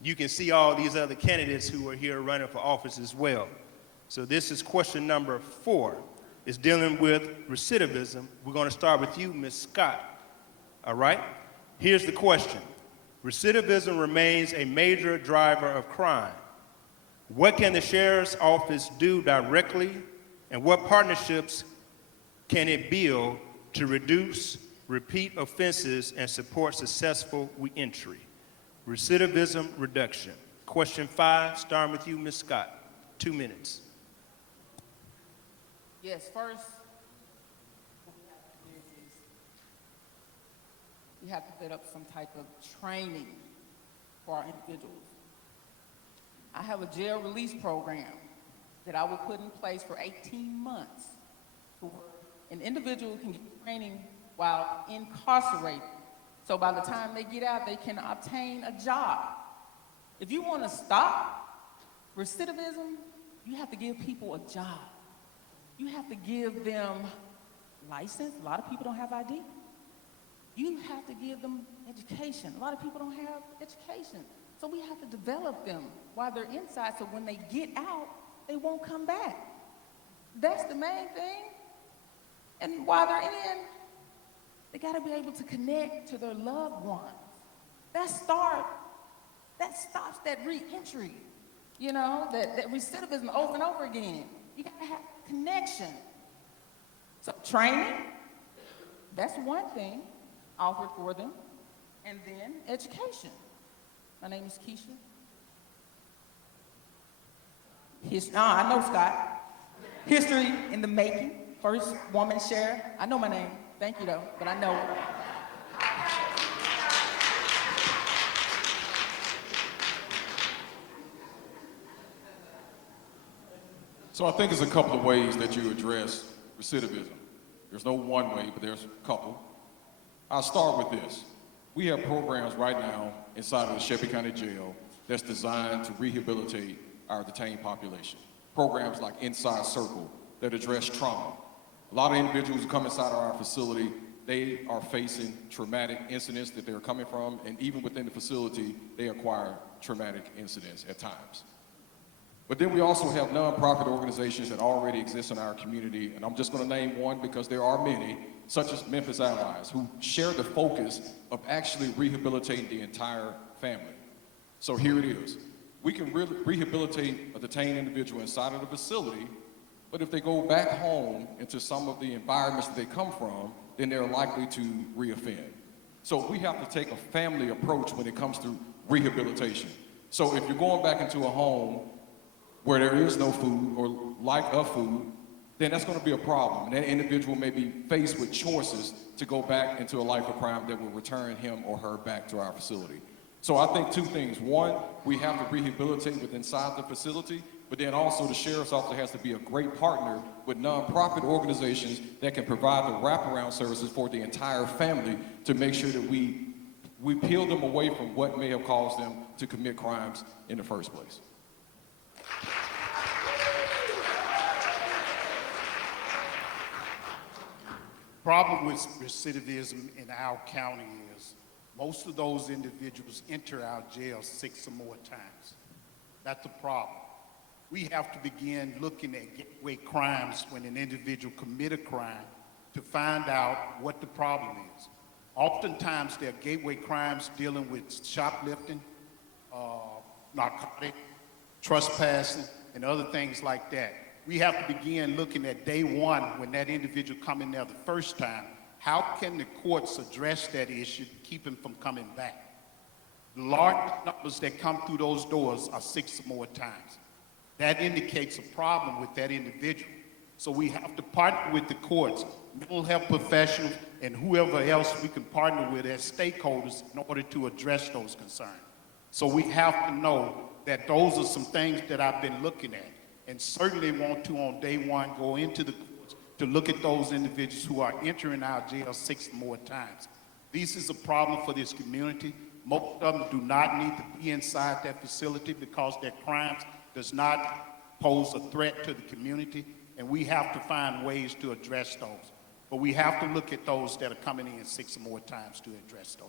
you can see all these other candidates who are here running for office as well. So this is question number 4. It's dealing with recidivism. We're going to start with you, Ms. Scott. All right? Here's the question. Recidivism remains a major driver of crime. What can the sheriff's office do directly, and what partnerships can it build to reduce repeat offenses and support successful reentry? Recidivism reduction. Question 5, starting with you, Ms. Scott. 2 minutes. Yes, first, we have to set up some type of training for our individuals. I have a jail release program that I will put in place for 18 months. An individual can get training while incarcerated. So by the time they get out, they can obtain a job. If you want to stop recidivism, you have to give people a job. You have to give them license. A lot of people don't have ID. You have to give them education. A lot of people don't have education. So we have to develop them while they're inside, so when they get out, they won't come back. That's the main thing. And while they're in, they got to be able to connect to their loved ones. That stops that re-entry, that recidivism over and over again. You got to have connection. So training, that's one thing offered for them. And then education. My name is Keisha. I know Scott. History in the making. First woman sheriff. I know my name. Thank you though, but I know it. So I think there's a couple of ways that you address recidivism. There's no one way, but there's a couple. I'll start with this. We have programs right now inside of the Shelby County Jail that's designed to rehabilitate our detained population. Programs like Inside Circle that address trauma. A lot of individuals who come inside of our facility, they are facing traumatic incidents that they're coming from, and even within the facility, they acquire traumatic incidents at times. But then we also have nonprofit organizations that already exist in our community, and I'm just going to name one because there are many, such as Memphis Allies, who share the focus of actually rehabilitating the entire family. So here it is. We can rehabilitate a detained individual inside of the facility, but if they go back home into some of the environments that they come from, then they're likely to reoffend. So we have to take a family approach when it comes to rehabilitation. So if you're going back into a home where there is no food or lack of food, then that's going to be a problem. And that individual may be faced with choices to go back into a life of crime that will return him or her back to our facility. So I think two things. One, we have to rehabilitate within inside the facility, but then also the sheriff's office has to be a great partner with nonprofit organizations that can provide the wraparound services for the entire family to make sure that we peel them away from what may have caused them to commit crimes in the first place. Problem with recidivism in our county is most of those individuals enter our jail 6 or more times. That's the problem. We have to begin looking at gateway crimes when an individual commit a crime to find out what the problem is. Oftentimes, there are gateway crimes dealing with shoplifting, narcotic, trespassing, and other things like that. We have to begin looking at day one when that individual come in there the first time. How can the courts address that issue to keep him from coming back? The large numbers that come through those doors are 6 or more times. That indicates a problem with that individual. So we have to partner with the courts, mental health professionals, and whoever else we can partner with as stakeholders in order to address those concerns. So we have to know that those are some things that I've been looking at, and certainly want to, on day one, go into the courts to look at those individuals who are entering our jail 6 or more times. This is a problem for this community. Most of them do not need to be inside that facility because their crimes does not pose a threat to the community, and we have to find ways to address those. But we have to look at those that are coming in 6 or more times to address those.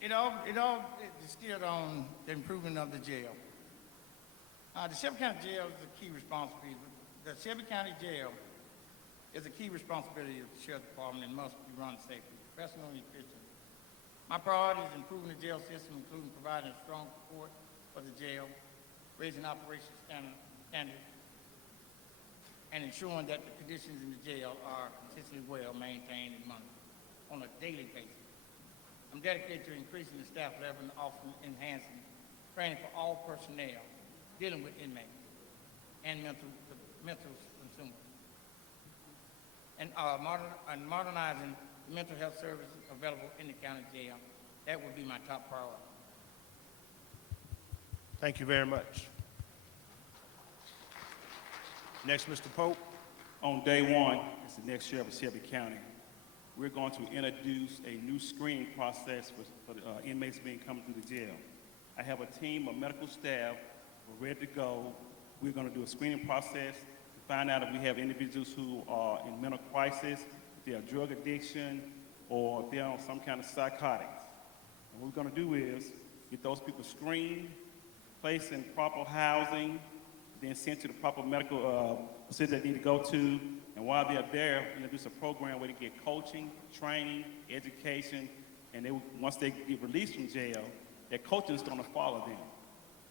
It all distilled on the improvement of the jail. The Shelby County Jail is a key responsibility. The Shelby County Jail is a key responsibility of the Sheriff's Department and must be run safely, professionally, and efficiently. My priority is improving the jail system, including providing strong support for the jail, raising operations standards, and ensuring that the conditions in the jail are consistently well maintained and monitored on a daily basis. I'm dedicated to increasing the staff level and offering enhancing training for all personnel dealing with inmates and mental consumers, and modernizing the mental health services available in the county jail. That would be my top priority. Thank you very much. Next, Mr. Pope. On day one, as the next sheriff of Shelby County, we're going to introduce a new screening process for the inmates being coming through the jail. I have a team of medical staff. We're ready to go. We're going to do a screening process to find out if we have individuals who are in mental crisis, if they have drug addiction, or if they're on some kind of psychotics. And what we're going to do is get those people screened, placed in proper housing, then sent to the proper medical facility they need to go to. And while they're there, introduce a program where they get coaching, training, education, and once they get released from jail, that coaching is going to follow them.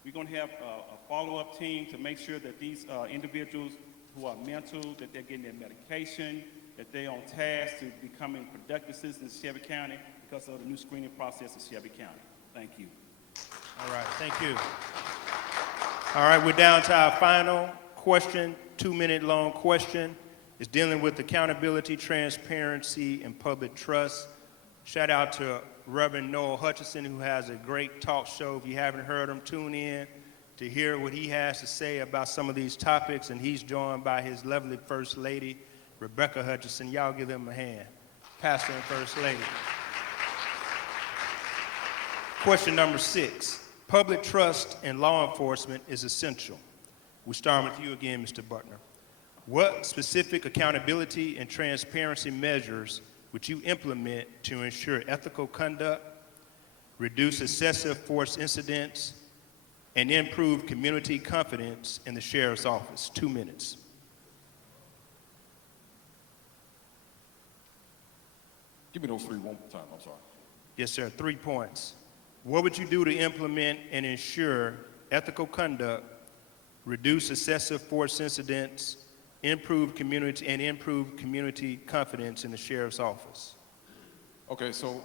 We're going to have a follow-up team to make sure that these individuals who are mental, that they're getting their medication, that they're on task to becoming productive citizens in Shelby County because of the new screening process in Shelby County. Thank you. All right, thank you. All right, we're down to our final question, 2-minute long question. It's dealing with accountability, transparency, and public trust. Shout out to Reverend Noel Hutchinson, who has a great talk show. If you haven't heard him, tune in to hear what he has to say about some of these topics. And he's joined by his lovely First Lady, Rebecca Hutchinson. Y'all give them a hand. Pastor and First Lady. Question number 6. Public trust in law enforcement is essential. We start with you again, Mr. Butler. What specific accountability and transparency measures would you implement to ensure ethical conduct, reduce excessive force incidents, and improve community confidence in the sheriff's office? 2 minutes. Give me those 3 one more time, I'm sorry. Yes, sir, 3 points. What would you do to implement and ensure ethical conduct, reduce excessive force incidents, improve community confidence in the sheriff's office? Okay, so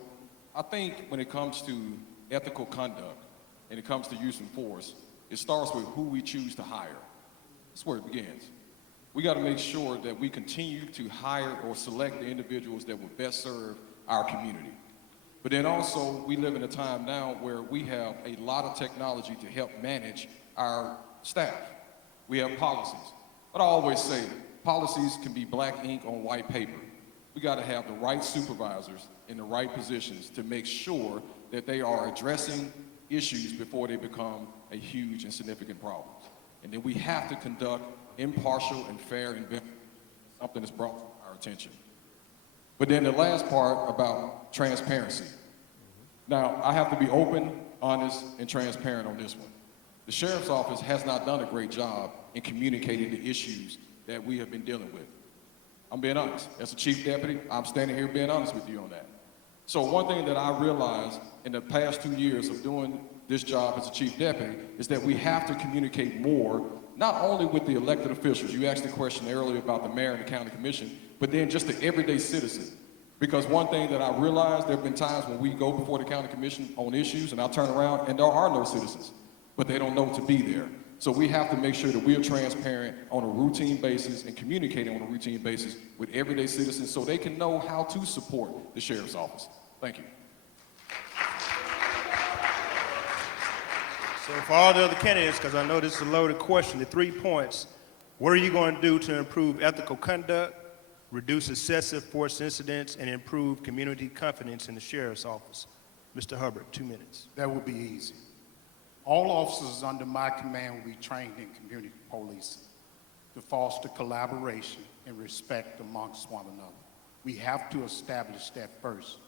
I think when it comes to ethical conduct and it comes to using force, it starts with who we choose to hire. That's where it begins. We got to make sure that we continue to hire or select the individuals that will best serve our community. But then also, we live in a time now where we have a lot of technology to help manage our staff. We have policies. But I always say, policies can be black ink on white paper. We got to have the right supervisors in the right positions to make sure that they are addressing issues before they become a huge and significant problem. And then we have to conduct impartial and fair investigation, something that's brought to our attention. But then the last part about transparency. Now, I have to be open, honest, and transparent on this one. The sheriff's office has not done a great job in communicating the issues that we have been dealing with. I'm being honest. As a chief deputy, I'm standing here being honest with you on that. So one thing that I realized in the past 2 years of doing this job as a chief deputy is that we have to communicate more, not only with the elected officials. You asked the question earlier about the mayor and the county commission, but then just the everyday citizen. Because one thing that I realized, there have been times when we go before the county commission on issues and I turn around and there are no citizens, but they don't know to be there. So we have to make sure that we are transparent on a routine basis and communicating on a routine basis with everyday citizens so they can know how to support the sheriff's office. Thank you. So for all the other candidates, because I know this is a loaded question, the 3 points, what are you going to do to improve ethical conduct, reduce excessive force incidents, and improve community confidence in the sheriff's office? Mr. Hubbard, 2 minutes. That would be easy. All officers under my command will be trained in community policing to foster collaboration and respect amongst one another. We have to establish that first.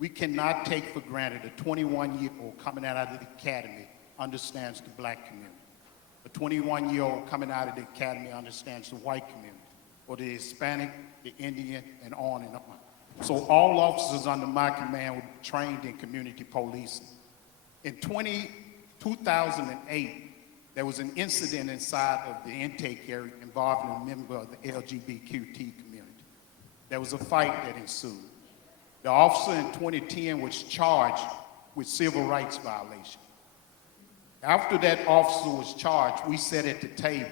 We cannot take for granted a 21-year-old coming out of the academy understands the black community. A 21-year-old coming out of the academy understands the white community, or the Hispanic, the Indian, and on and on. So all officers under my command will be trained in community policing. In 2008, there was an incident inside of the intake area involving a member of the LGBTQ community. There was a fight that ensued. The officer in 2010 was charged with civil rights violation. After that officer was charged, we sat at the table,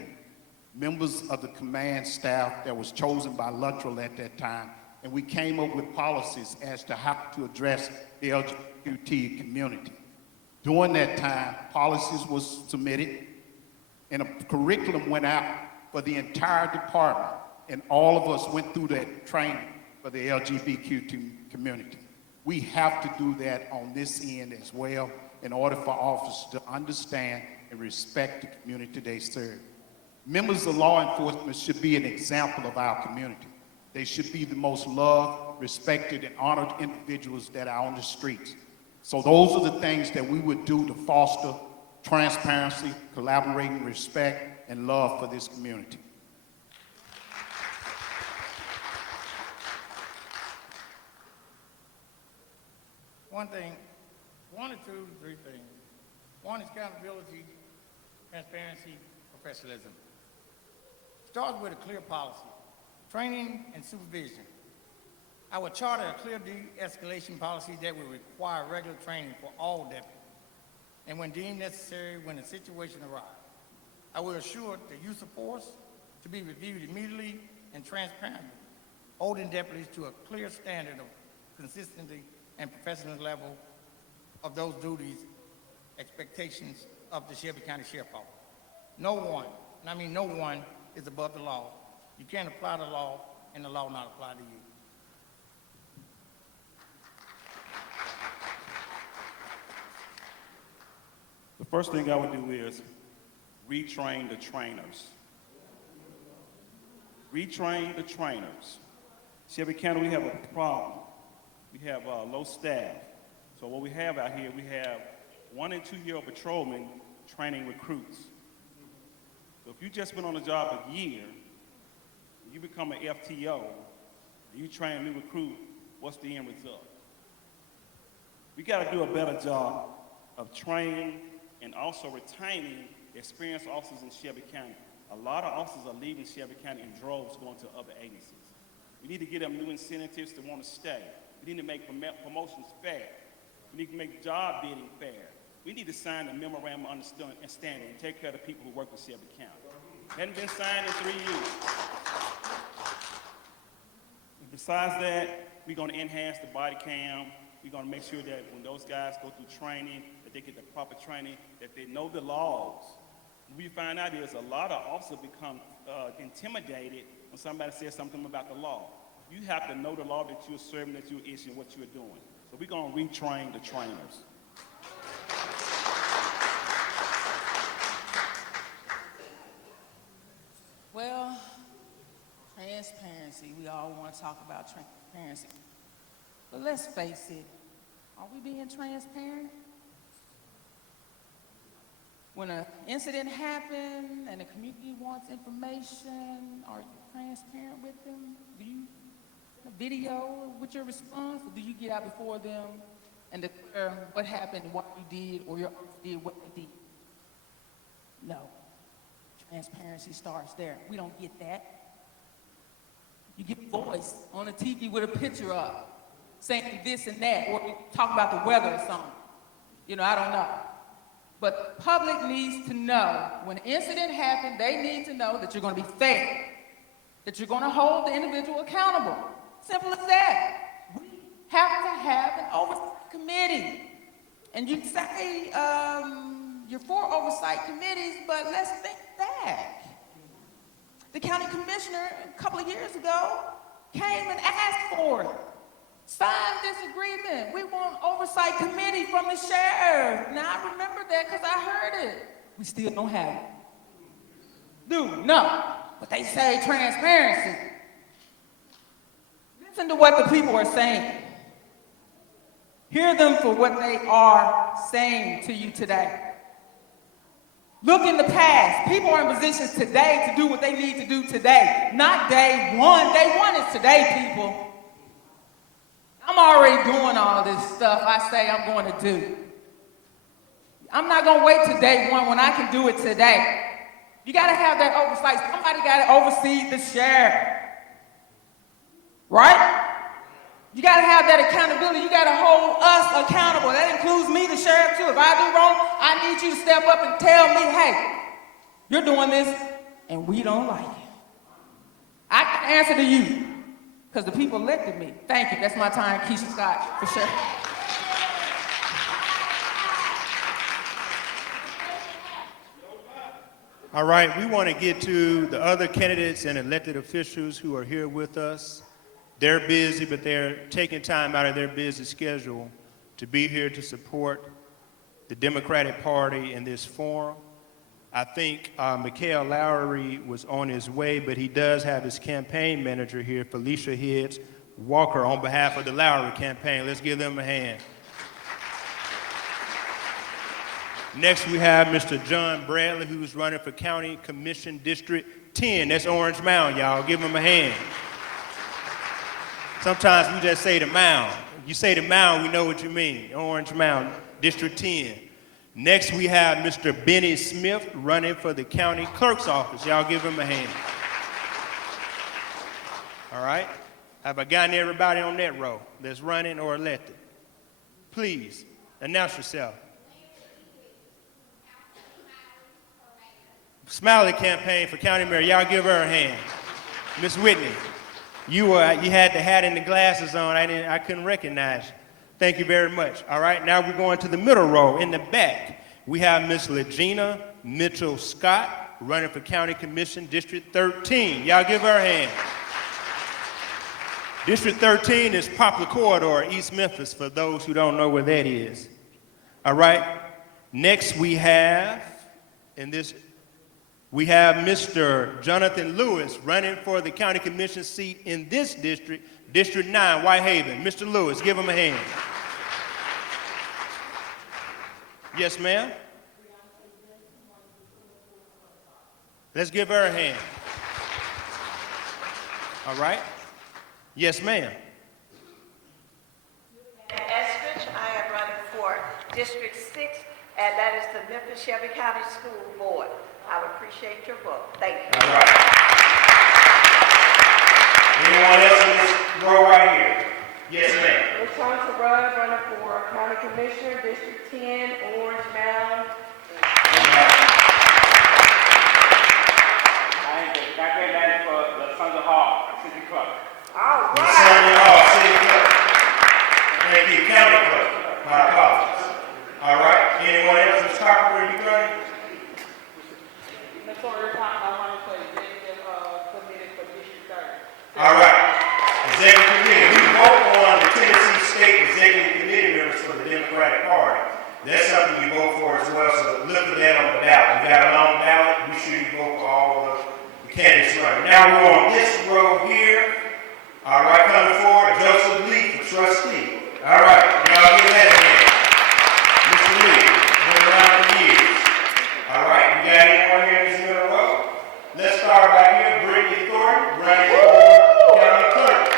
members of the command staff that was chosen by Luttrell at that time, and we came up with policies as to how to address the LGBT community. During that time, policies was submitted, and a curriculum went out for the entire department, and all of us went through that training for the LGBTQ community. We have to do that on this end as well in order for officers to understand and respect the community they serve. Members of law enforcement should be an example of our community. They should be the most loved, respected, and honored individuals that are on the streets. So those are the things that we would do to foster transparency, collaborating, respect, and love for this community. One or two, 3 things. One is accountability, transparency, professionalism. Starts with a clear policy, training and supervision. I will charter a clear de-escalation policy that will require regular training for all deputies, and when deemed necessary, when a situation arises. I will assure the use of force to be reviewed immediately and transparently, holding deputies to a clear standard of consistency and professional level of those duties, expectations of the Shelby County Sheriff's Office. No one, and I mean no one, is above the law. You can't apply the law and the law not apply to you. The first thing I would do is retrain the trainers. Retrain the trainers. Shelby County, we have a problem. We have low staff. So what we have out here, we have 1- and 2-year-old patrolmen training recruits. So if you just been on the job a year, you become an FTO, and you train a new recruit, what's the end result? We got to do a better job of training and also retaining experienced officers in Shelby County. A lot of officers are leaving Shelby County in droves going to other agencies. We need to give them new incentives to want to stay. We need to make promotions fair. We need to make job bidding fair. We need to sign a memorandum of understanding and take care of the people who work with Shelby County. Hadn't been signed in 3 years. And besides that, we're going to enhance the body cam. We're going to make sure that when those guys go through training, that they get the proper training, that they know the laws. What we find out is a lot of officers become intimidated when somebody says something about the law. You have to know the law that you're serving, that you're issuing, what you're doing. So we're going to retrain the trainers. Well, transparency. We all want to talk about transparency. But let's face it, are we being transparent? When an incident happens and the community wants information, are you transparent with them? Do you a video with your response, or do you get out before them and declare what happened, what you did, or your office did what they did? No. Transparency starts there. We don't get that. You get a voice on the TV with a picture up saying this and that, or you talk about the weather or something. You know, I don't know. But the public needs to know, when an incident happens, they need to know that you're going to be fair, that you're going to hold the individual accountable. Simple as that. We have to have an oversight committee. And you say you're for oversight committees, but let's think back. The county commissioner a couple of years ago came and asked for it. Signed this agreement. We want oversight committee from the sheriff. Now I remember that because I heard it. We still don't have it. No. But they say transparency. Listen to what the people are saying. Hear them for what they are saying to you today. Look in the past. People are in positions today to do what they need to do today, not day one. Day one is today, people. I'm already doing all this stuff I say I'm going to do. I'm not going to wait till day one when I can do it today. You got to have that oversight. Somebody got to oversee the sheriff. Right? You got to have that accountability. You got to hold us accountable. That includes me, the sheriff, too. If I do wrong, I need you to step up and tell me, hey, you're doing this, and we don't like it. I can answer to you, because the people elected me. Thank you. That's my time, Keisha Scott, for sure. All right, we want to get to the other candidates and elected officials who are here with us. They're busy, but they're taking time out of their busy schedule to be here to support the Democratic Party in this forum. I think Mikhail Lowry was on his way, but he does have his campaign manager here, Felicia Hicks Walker, on behalf of the Lowry campaign. Let's give them a hand. Next, we have Mr. John Bradley, who's running for County Commission District 10. That's Orange Mound, y'all. Give him a hand. Sometimes we just say the mound. You say the mound, we know what you mean. Orange Mound, District 10. Next, we have Mr. Benny Smith running for the county clerk's office. Y'all give him a hand. All right? Have I gotten everybody on that row that's running or elected? Please, announce yourself. Smiley campaign for county mayor. Y'all give her a hand. Miss Whitney, you had the hat and the glasses on. I couldn't recognize you. Thank you very much. All right, now we're going to the middle row. In the back, we have Miss Legina Mitchell Scott running for County Commission District 13. Y'all give her a hand. District 13 is Poplar Corridor, East Memphis, for those who don't know where that is. All right, next we have, we have Mr. Jonathan Lewis running for the county commission seat in this district, District 9, Whitehaven. Mr. Lewis, give him a hand. Yes, ma'am? Let's give her a hand. All right? Yes, ma'am. Estridge, I am running for District 6, and that is the Memphis Shelby County School Board. I would appreciate your vote. Thank you. All right. Anyone else in this row right here? Yes, ma'am. Latonya Rudd, running for County Commissioner, District 10, Orange Mound. Dr. Manning for the Sons of Hall, City Clerk. All The right. Sunday Hall City Clerk. Thank you, County Clerk. My apologies. All right. Anyone else? Ms. Carpenter, where you running? Latonya Rudd, I want to say executive committee for District 30. All right. Executive Committee. We vote on the Tennessee State Executive Committee members for the Democratic Party. That's something you vote for as well, so look for that on the ballot. We got a long ballot. Be sure you vote for all of the candidates running. Now we're on this row here. All right, coming forward, Joseph Lee for trustee. All right, y'all give that a hand. Mr. Lee, been around for years. All right, we got anyone here in this middle row? Let's start right here. Brittany Thornton, running for county clerk.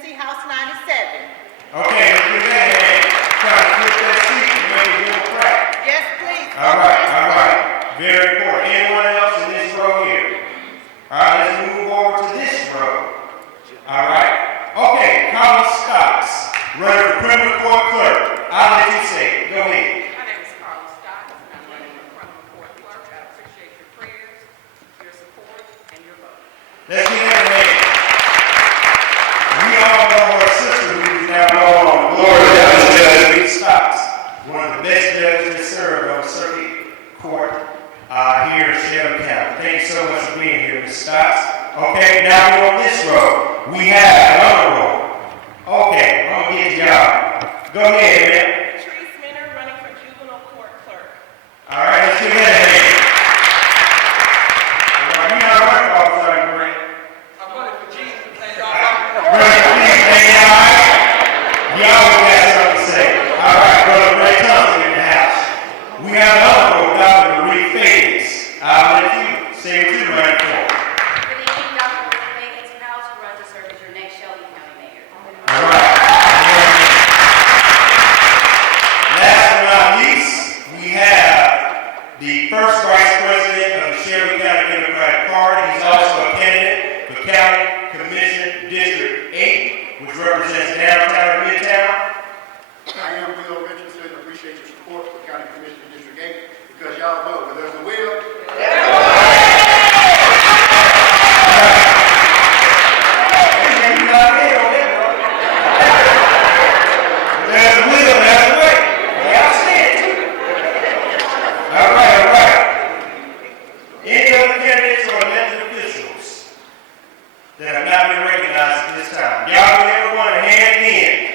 Tennessee House 97. Okay, let's give that a hand. Try to flip that seat and make it real crack. Yes, please. All right, all right. Very important. Anyone else in this row here? All right, let's move over to this row. All right. Okay, Colin Stocks, running for criminal court clerk. I'll let you say it. Go ahead. My name is Carla Scott, and I'm running for criminal court clerk. I appreciate your prayers, your support, and your vote. Let's give that a hand. We all know her sister who is now on Florida Judge Lee Stocks, one of the best judges that served on circuit court here in Shelby County. Thank you so much for being here, Ms. Stocks. Okay, now we're on this row. We have another row. Okay, I'm gonna get to y'all. Go ahead, man. Patrice Minner, running for juvenile court clerk. All right, let's give that a hand. All right, you're not running for office, are you, Brent? I'm running for Jesus. Thank Brother, please, thank you, all right? Y'all got something to say. All right, Brother Ray Thompson in the house. We have another row, Dr. Marie Favis. I'll let you say what you're running for. Good evening, Dr. Marie Favis, proud to run to serve as your next Shelby County Mayor. All right. Last but not least, we have the first vice president of the Shelby County Democratic Party. He's also a candidate for County Commission District 8, which represents downtown and midtown. I am Will Richardson. I appreciate your support for County Commissioner District 8 because y'all know where there's a will. There's a will, there's a way. Y'all see it too. All right, all right. Any other candidates or elected officials that have not been recognized at this time? Y'all give everyone a hand in.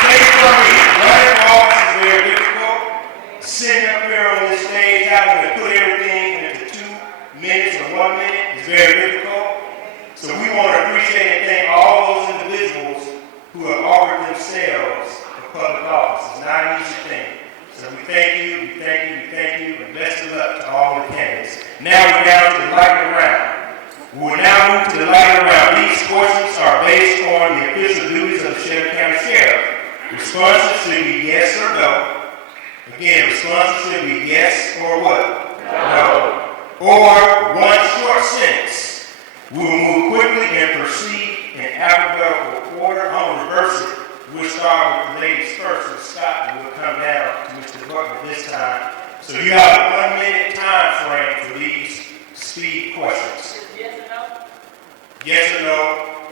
Take it from me. Running for office is very difficult. Sitting up here on this stage, having to put everything into 2 minutes or 1 minute is very difficult. So we want to appreciate and thank all those individuals who have offered themselves for public office. It's not an easy thing. So we thank you, we thank you, we thank you, and best of luck to all the candidates. Now we're down to the lightning round. We will now move to the lightning round. These questions are based on the official duties of the Shelby County Sheriff. Responses should be yes or no. Again, responses should be yes or what? No. Or one short sentence. We will move quickly and proceed in alphabetical order. I'm going to reverse it. We'll start with the ladies first, and Scott, and we'll come down to Mr. Butler this time. So you have a 1 minute time frame for these speed questions. Yes or no? Yes or no,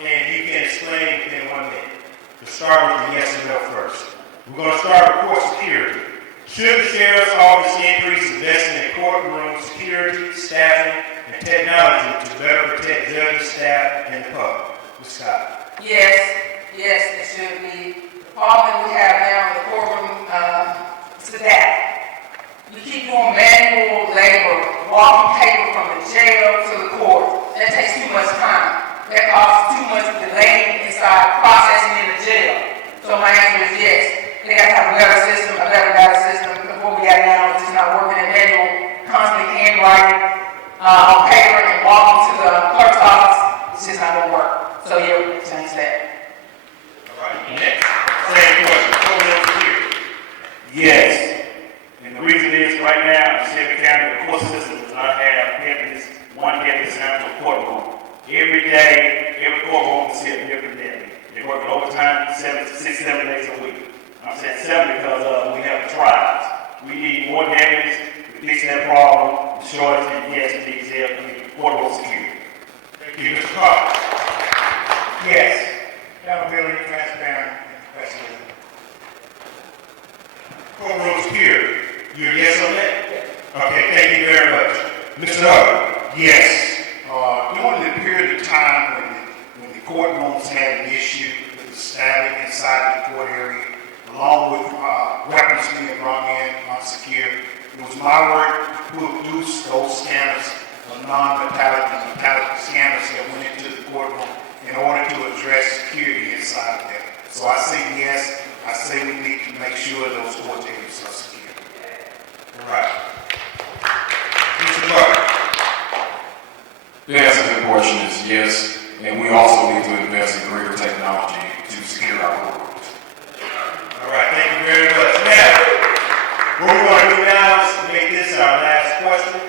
and you can explain within 1 minute. We'll start with the yes or no first. We're going to start with court security. Should the sheriff's office increase investment in courtroom security, staffing, and technology to better protect judges, staff, and the public? Ms. Scott. Yes, it should be. The problem we have now in the courtroom is that we keep doing manual labor, walking paper from the jail to the court. That takes too much time. That causes too much delay inside processing in the jail. So my answer is yes. They got to have a better system, a better data system, because what we got now is just not working in manual, constantly handwriting on paper and walking to the clerk's office. It's just not going to work. So yeah, we change that. All right, next. Same question. Courtroom security. Yes. And the reason is right now, Shelby County, the court system does not have deputies, one deputy assigned to a courtroom. Every day, every courtroom is a different deputy. They work overtime 6, 7 days a week. I'm saying 7 because we have trials. We need more deputies to fix that problem, the shortage, and yes, we need help in courtroom security. Thank you, Mr. Carter. Yes. Accountability, transparent, and professionalism. Courtroom security. You're yes on that? Okay, thank you very much. Mr. Hubbard. Yes. During the period of time when the courtrooms had an issue with the static inside the court area, along with weapons being brought in unsecured, it was my work to produce those scanners of non-metallic and metallic scanners that went into the courtroom in order to address security inside of there. So I say yes, I say we need to make sure those court areas are secure. All right. Mr. Butler. The answer to the question is yes. and we also need to invest in greater technology to secure our courtrooms. All right, thank you very much. Now, what we want to do now is make this our last question.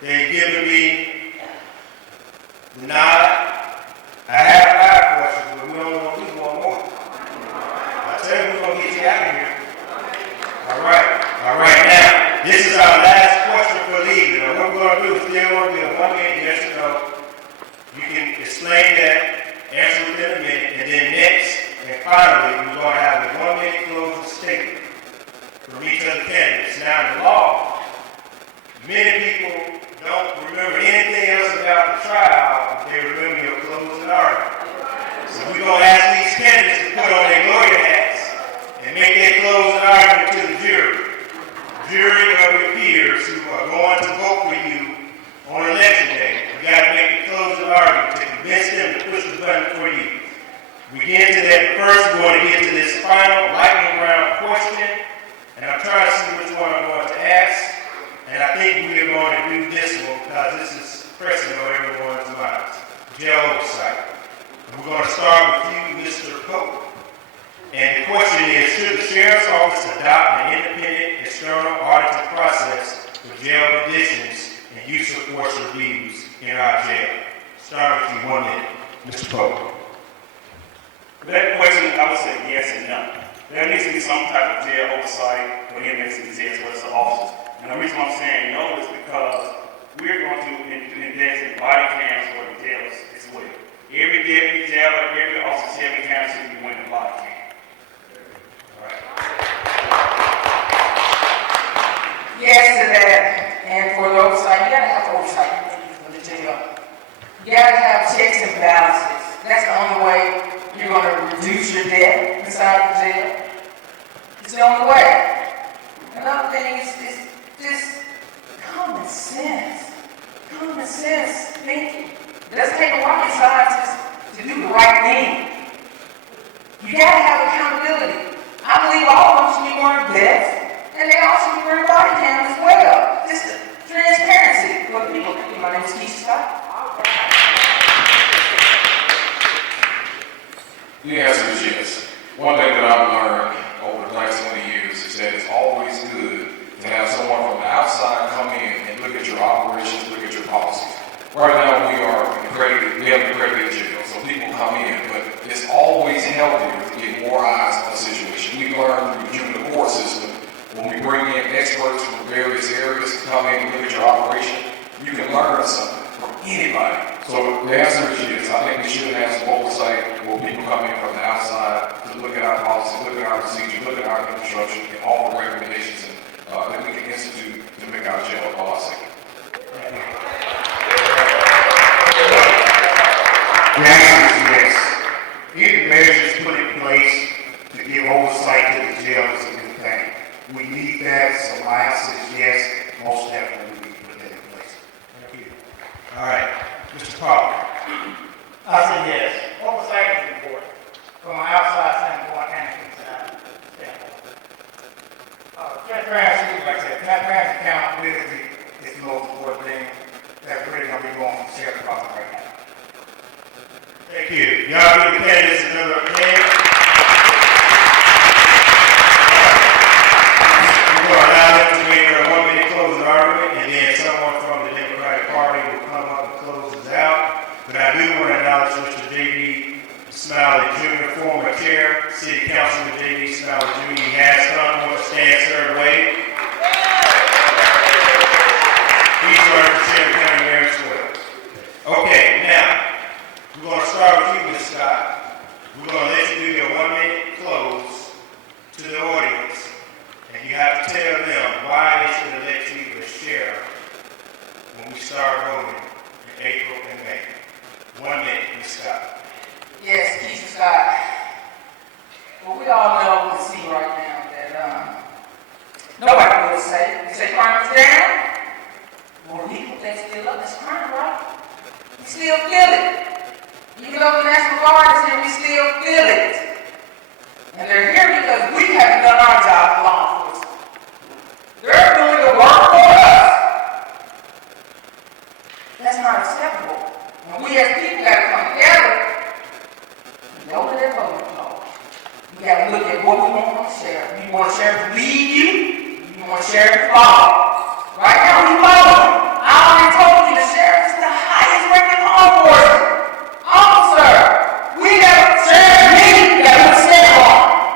They've given me the nod. I have 5 questions, but we only want to do one more. I tell you, we're going to get you out of here. All right, now, this is our last question for leaving. Now, what we're going to do is still going to be a 1 minute yes or no. You can explain that, answer within a minute, and then next, and finally, we're going to have a 1 minute closing statement from each of the candidates. Now, in the law, many people don't remember anything else about the trial, but they remember your closing argument. So we're going to ask these candidates to put on their lawyer hats and make their closing argument to the jury. Jury of your peers who are going to vote for you on election day. You got to make a closing argument to convince them to push the button for you. We get into that, but first we're going to get to this final lightning round question, and I'm trying to see which one I'm going to ask, and I think we are going to do this one because this is pressing on everyone's minds. Jail oversight. And we're going to start with you, Mr. Pope. And the question is, should the Sheriff's Office adopt an independent external auditing process for jail conditions and use of force reviews in our jail? Start with you, 1 minute. Mr. Pope. For that question, I would say yes and no. There needs to be some type of jail oversight for inmates in the jail as well as the officers. And the reason why I'm saying no is because we're going to invest in body cams for the jailers as well. Every deputy jailer, every officer, Shelby County should be wearing a body cam. Yes to that, and for the oversight, you gotta have oversight for the jail. You gotta have checks and balances. That's the only way you're gonna reduce your debt inside the jail. It's the only way. Another thing is just common sense. Common sense thinking. It doesn't take a rocket scientist to do the right thing. You gotta have accountability. I believe all of them should be wearing vests, and they all should be wearing body cams as well. Just transparency for the people. My name is Keisha Scott. The answer is yes. One thing that I've learned over the last 20 years is that it's always good to have someone from the outside come in and look at your operations, look at your policies. Right now we have an accredited jail, so people come in, but it's always healthier to get more eyes on the situation. We learn through the court system, when we bring in experts from various areas to come in and look at your operation, you can learn something from anybody. So the answer is yes. I think we should have some oversight where people come in from the outside to look at our policies, look at our procedures, look at our infrastructure, and offer recommendations that we can institute to make our jail a lot safer. The answer is yes. Any measures put in place to give oversight to the jail is a good thing. We need that, so my answer is yes, most definitely we need to put that in place. Thank you. All right, Mr. Parker. I say yes. Oversight is important from an outside standpoint and an inside standpoint. Transparency, like I said, transparency, accountability is the most important thing that's really going to be going from sheriff's office right now. Thank you. Y'all give the candidates another hand. We're going to allow them to make their 1 minute closing argument, and then someone from the Democratic Party will come up and close us out. But I do want to acknowledge Mr. J.B. Smiley Jr., former chair, City Councilman J.B. Smiley Jr. He has come to stand third way. He's running for Shelby County Mayor as well. Okay, now, we're going to start with you, Ms. Scott. We're going to let you do your 1 minute close to the audience, and you have to tell them why they should elect you as sheriff when we start voting in April and May. 1 minute, Ms. Scott. Yes, Keisha Scott. Well, we all know and see right now that nobody really say crime is down. More people, they still up this crime, right? We still feel it. Even though the National Guard is here, we still feel it. And they're here because we haven't done our job for law enforcement. They're doing the work for us. That's not acceptable. And we as people got to come together You want a sheriff to lead you, you want a sheriff to follow. Right now, we follow. I already told you the sheriff is the highest ranking law enforcement officer. We got a sheriff me that we stand on.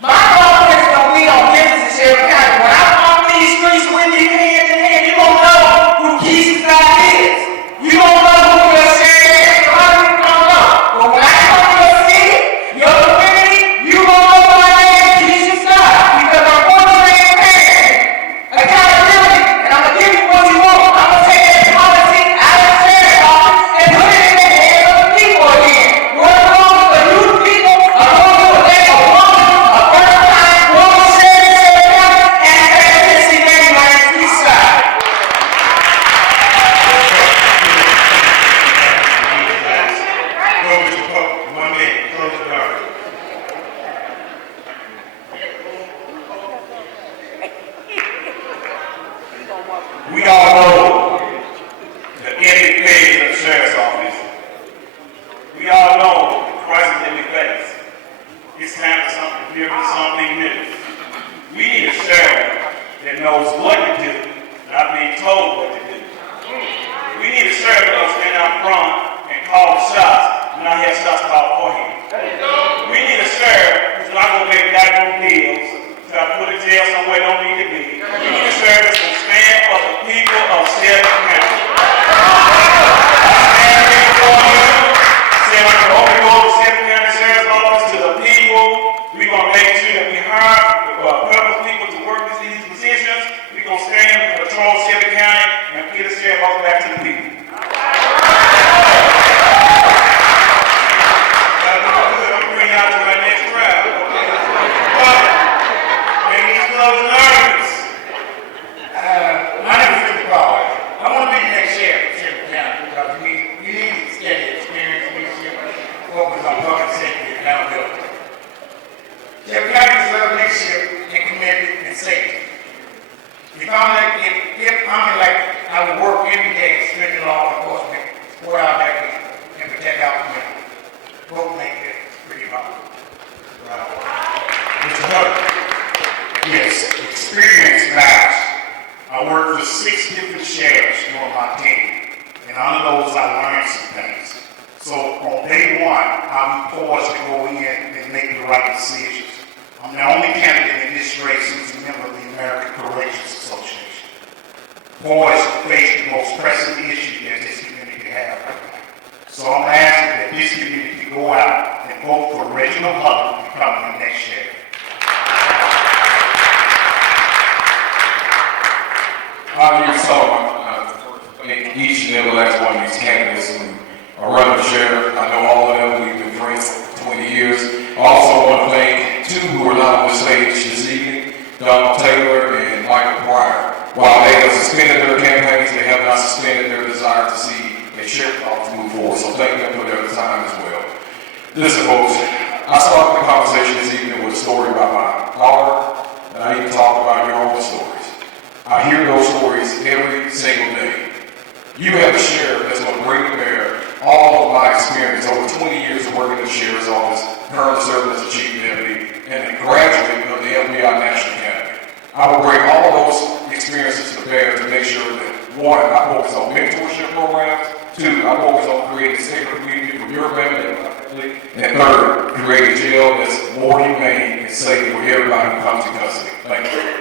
My confidence is gonna be on business in Shelby County. When I walk these streets with you hand in hand, you gonna know who Keisha Scott is. You gonna know who your sheriff is. A lot of people don't know. But when I come to your city, your community, you gonna know my name is Keisha Scott because I'm going to transparency, accountability, and I'm gonna give you what you want. I'm gonna take that policy out of the sheriff's office and put it in the hands of the people again. We're going to the youth people, are going to elect a woman, a first-time woman sheriff in Shelby County, and transparency name like Keisha Scott. Go, Mr. Pope, 1 minute, close the door. We all know the ending phase of the sheriff's office. We all know the crisis that we face. It's time for something different, something new. We need a sheriff that knows what to do, not being told what to do. We need a sheriff that will stand out front and call the shots, not have shots called for him. We need a sheriff who's not going to make goddamn deals, try to put a jail somewhere don't need to be. We need a sheriff that's going to stand for the people of Shelby County. I stand here before you, saying I'm going to open the door to Shelby County Sheriff's Office to the people. We're going to make sure that we hire purpose people to work these positions. We're going to stand and patrol Shelby County and get the sheriff office back to the people. Bring out to my next crowd. But make these close nervous. My name is Shelby County. I want to be the next sheriff of Shelby County because we need steady experience, leadership, focus on public safety and accountability. Shelby County deserves leadership and commitment and safety. If I'm elected, I will work every day to strengthen law enforcement, support our veterans, and protect our community. Vote make it pretty hard. Mr. Hubbard. Yes, experience matters. I worked for 6 different sheriffs during my tenure, and under those I learned some things. So on day one, I'm poised to go in and make the right decisions. I'm the only candidate in this race who's a member of the American Corrections Association. Poised to face the most pressing issue that this community has right now. So I'm asking that this community go out and vote for Reginald Hubbard to become the next sheriff. You saw each and every last one of these candidates who are running for sheriff. I know all of them. We've been friends for 20 years. I also want to thank 2 who are not on the stage this evening, Donald Taylor and Michael Pryor. While they have suspended their campaigns, they have not suspended their desire to see a sheriff's office move forward. So thank them for their time as well. Listen, folks, I started the conversation this evening with a story about my daughter, and I even talked about your own stories. I hear those stories every single day. You have a sheriff that's going to bring to bear all of my experience over 20 years of working in the sheriff's office, currently serving as a chief deputy, and a graduate of the FBI National Academy. I will bring all those experiences to bear to make sure that, 1, I focus on mentorship programs, 2, I focus on creating a safer community for your family and 3rd, create a jail that's more humane and safe for everybody who comes to custody. Thank you.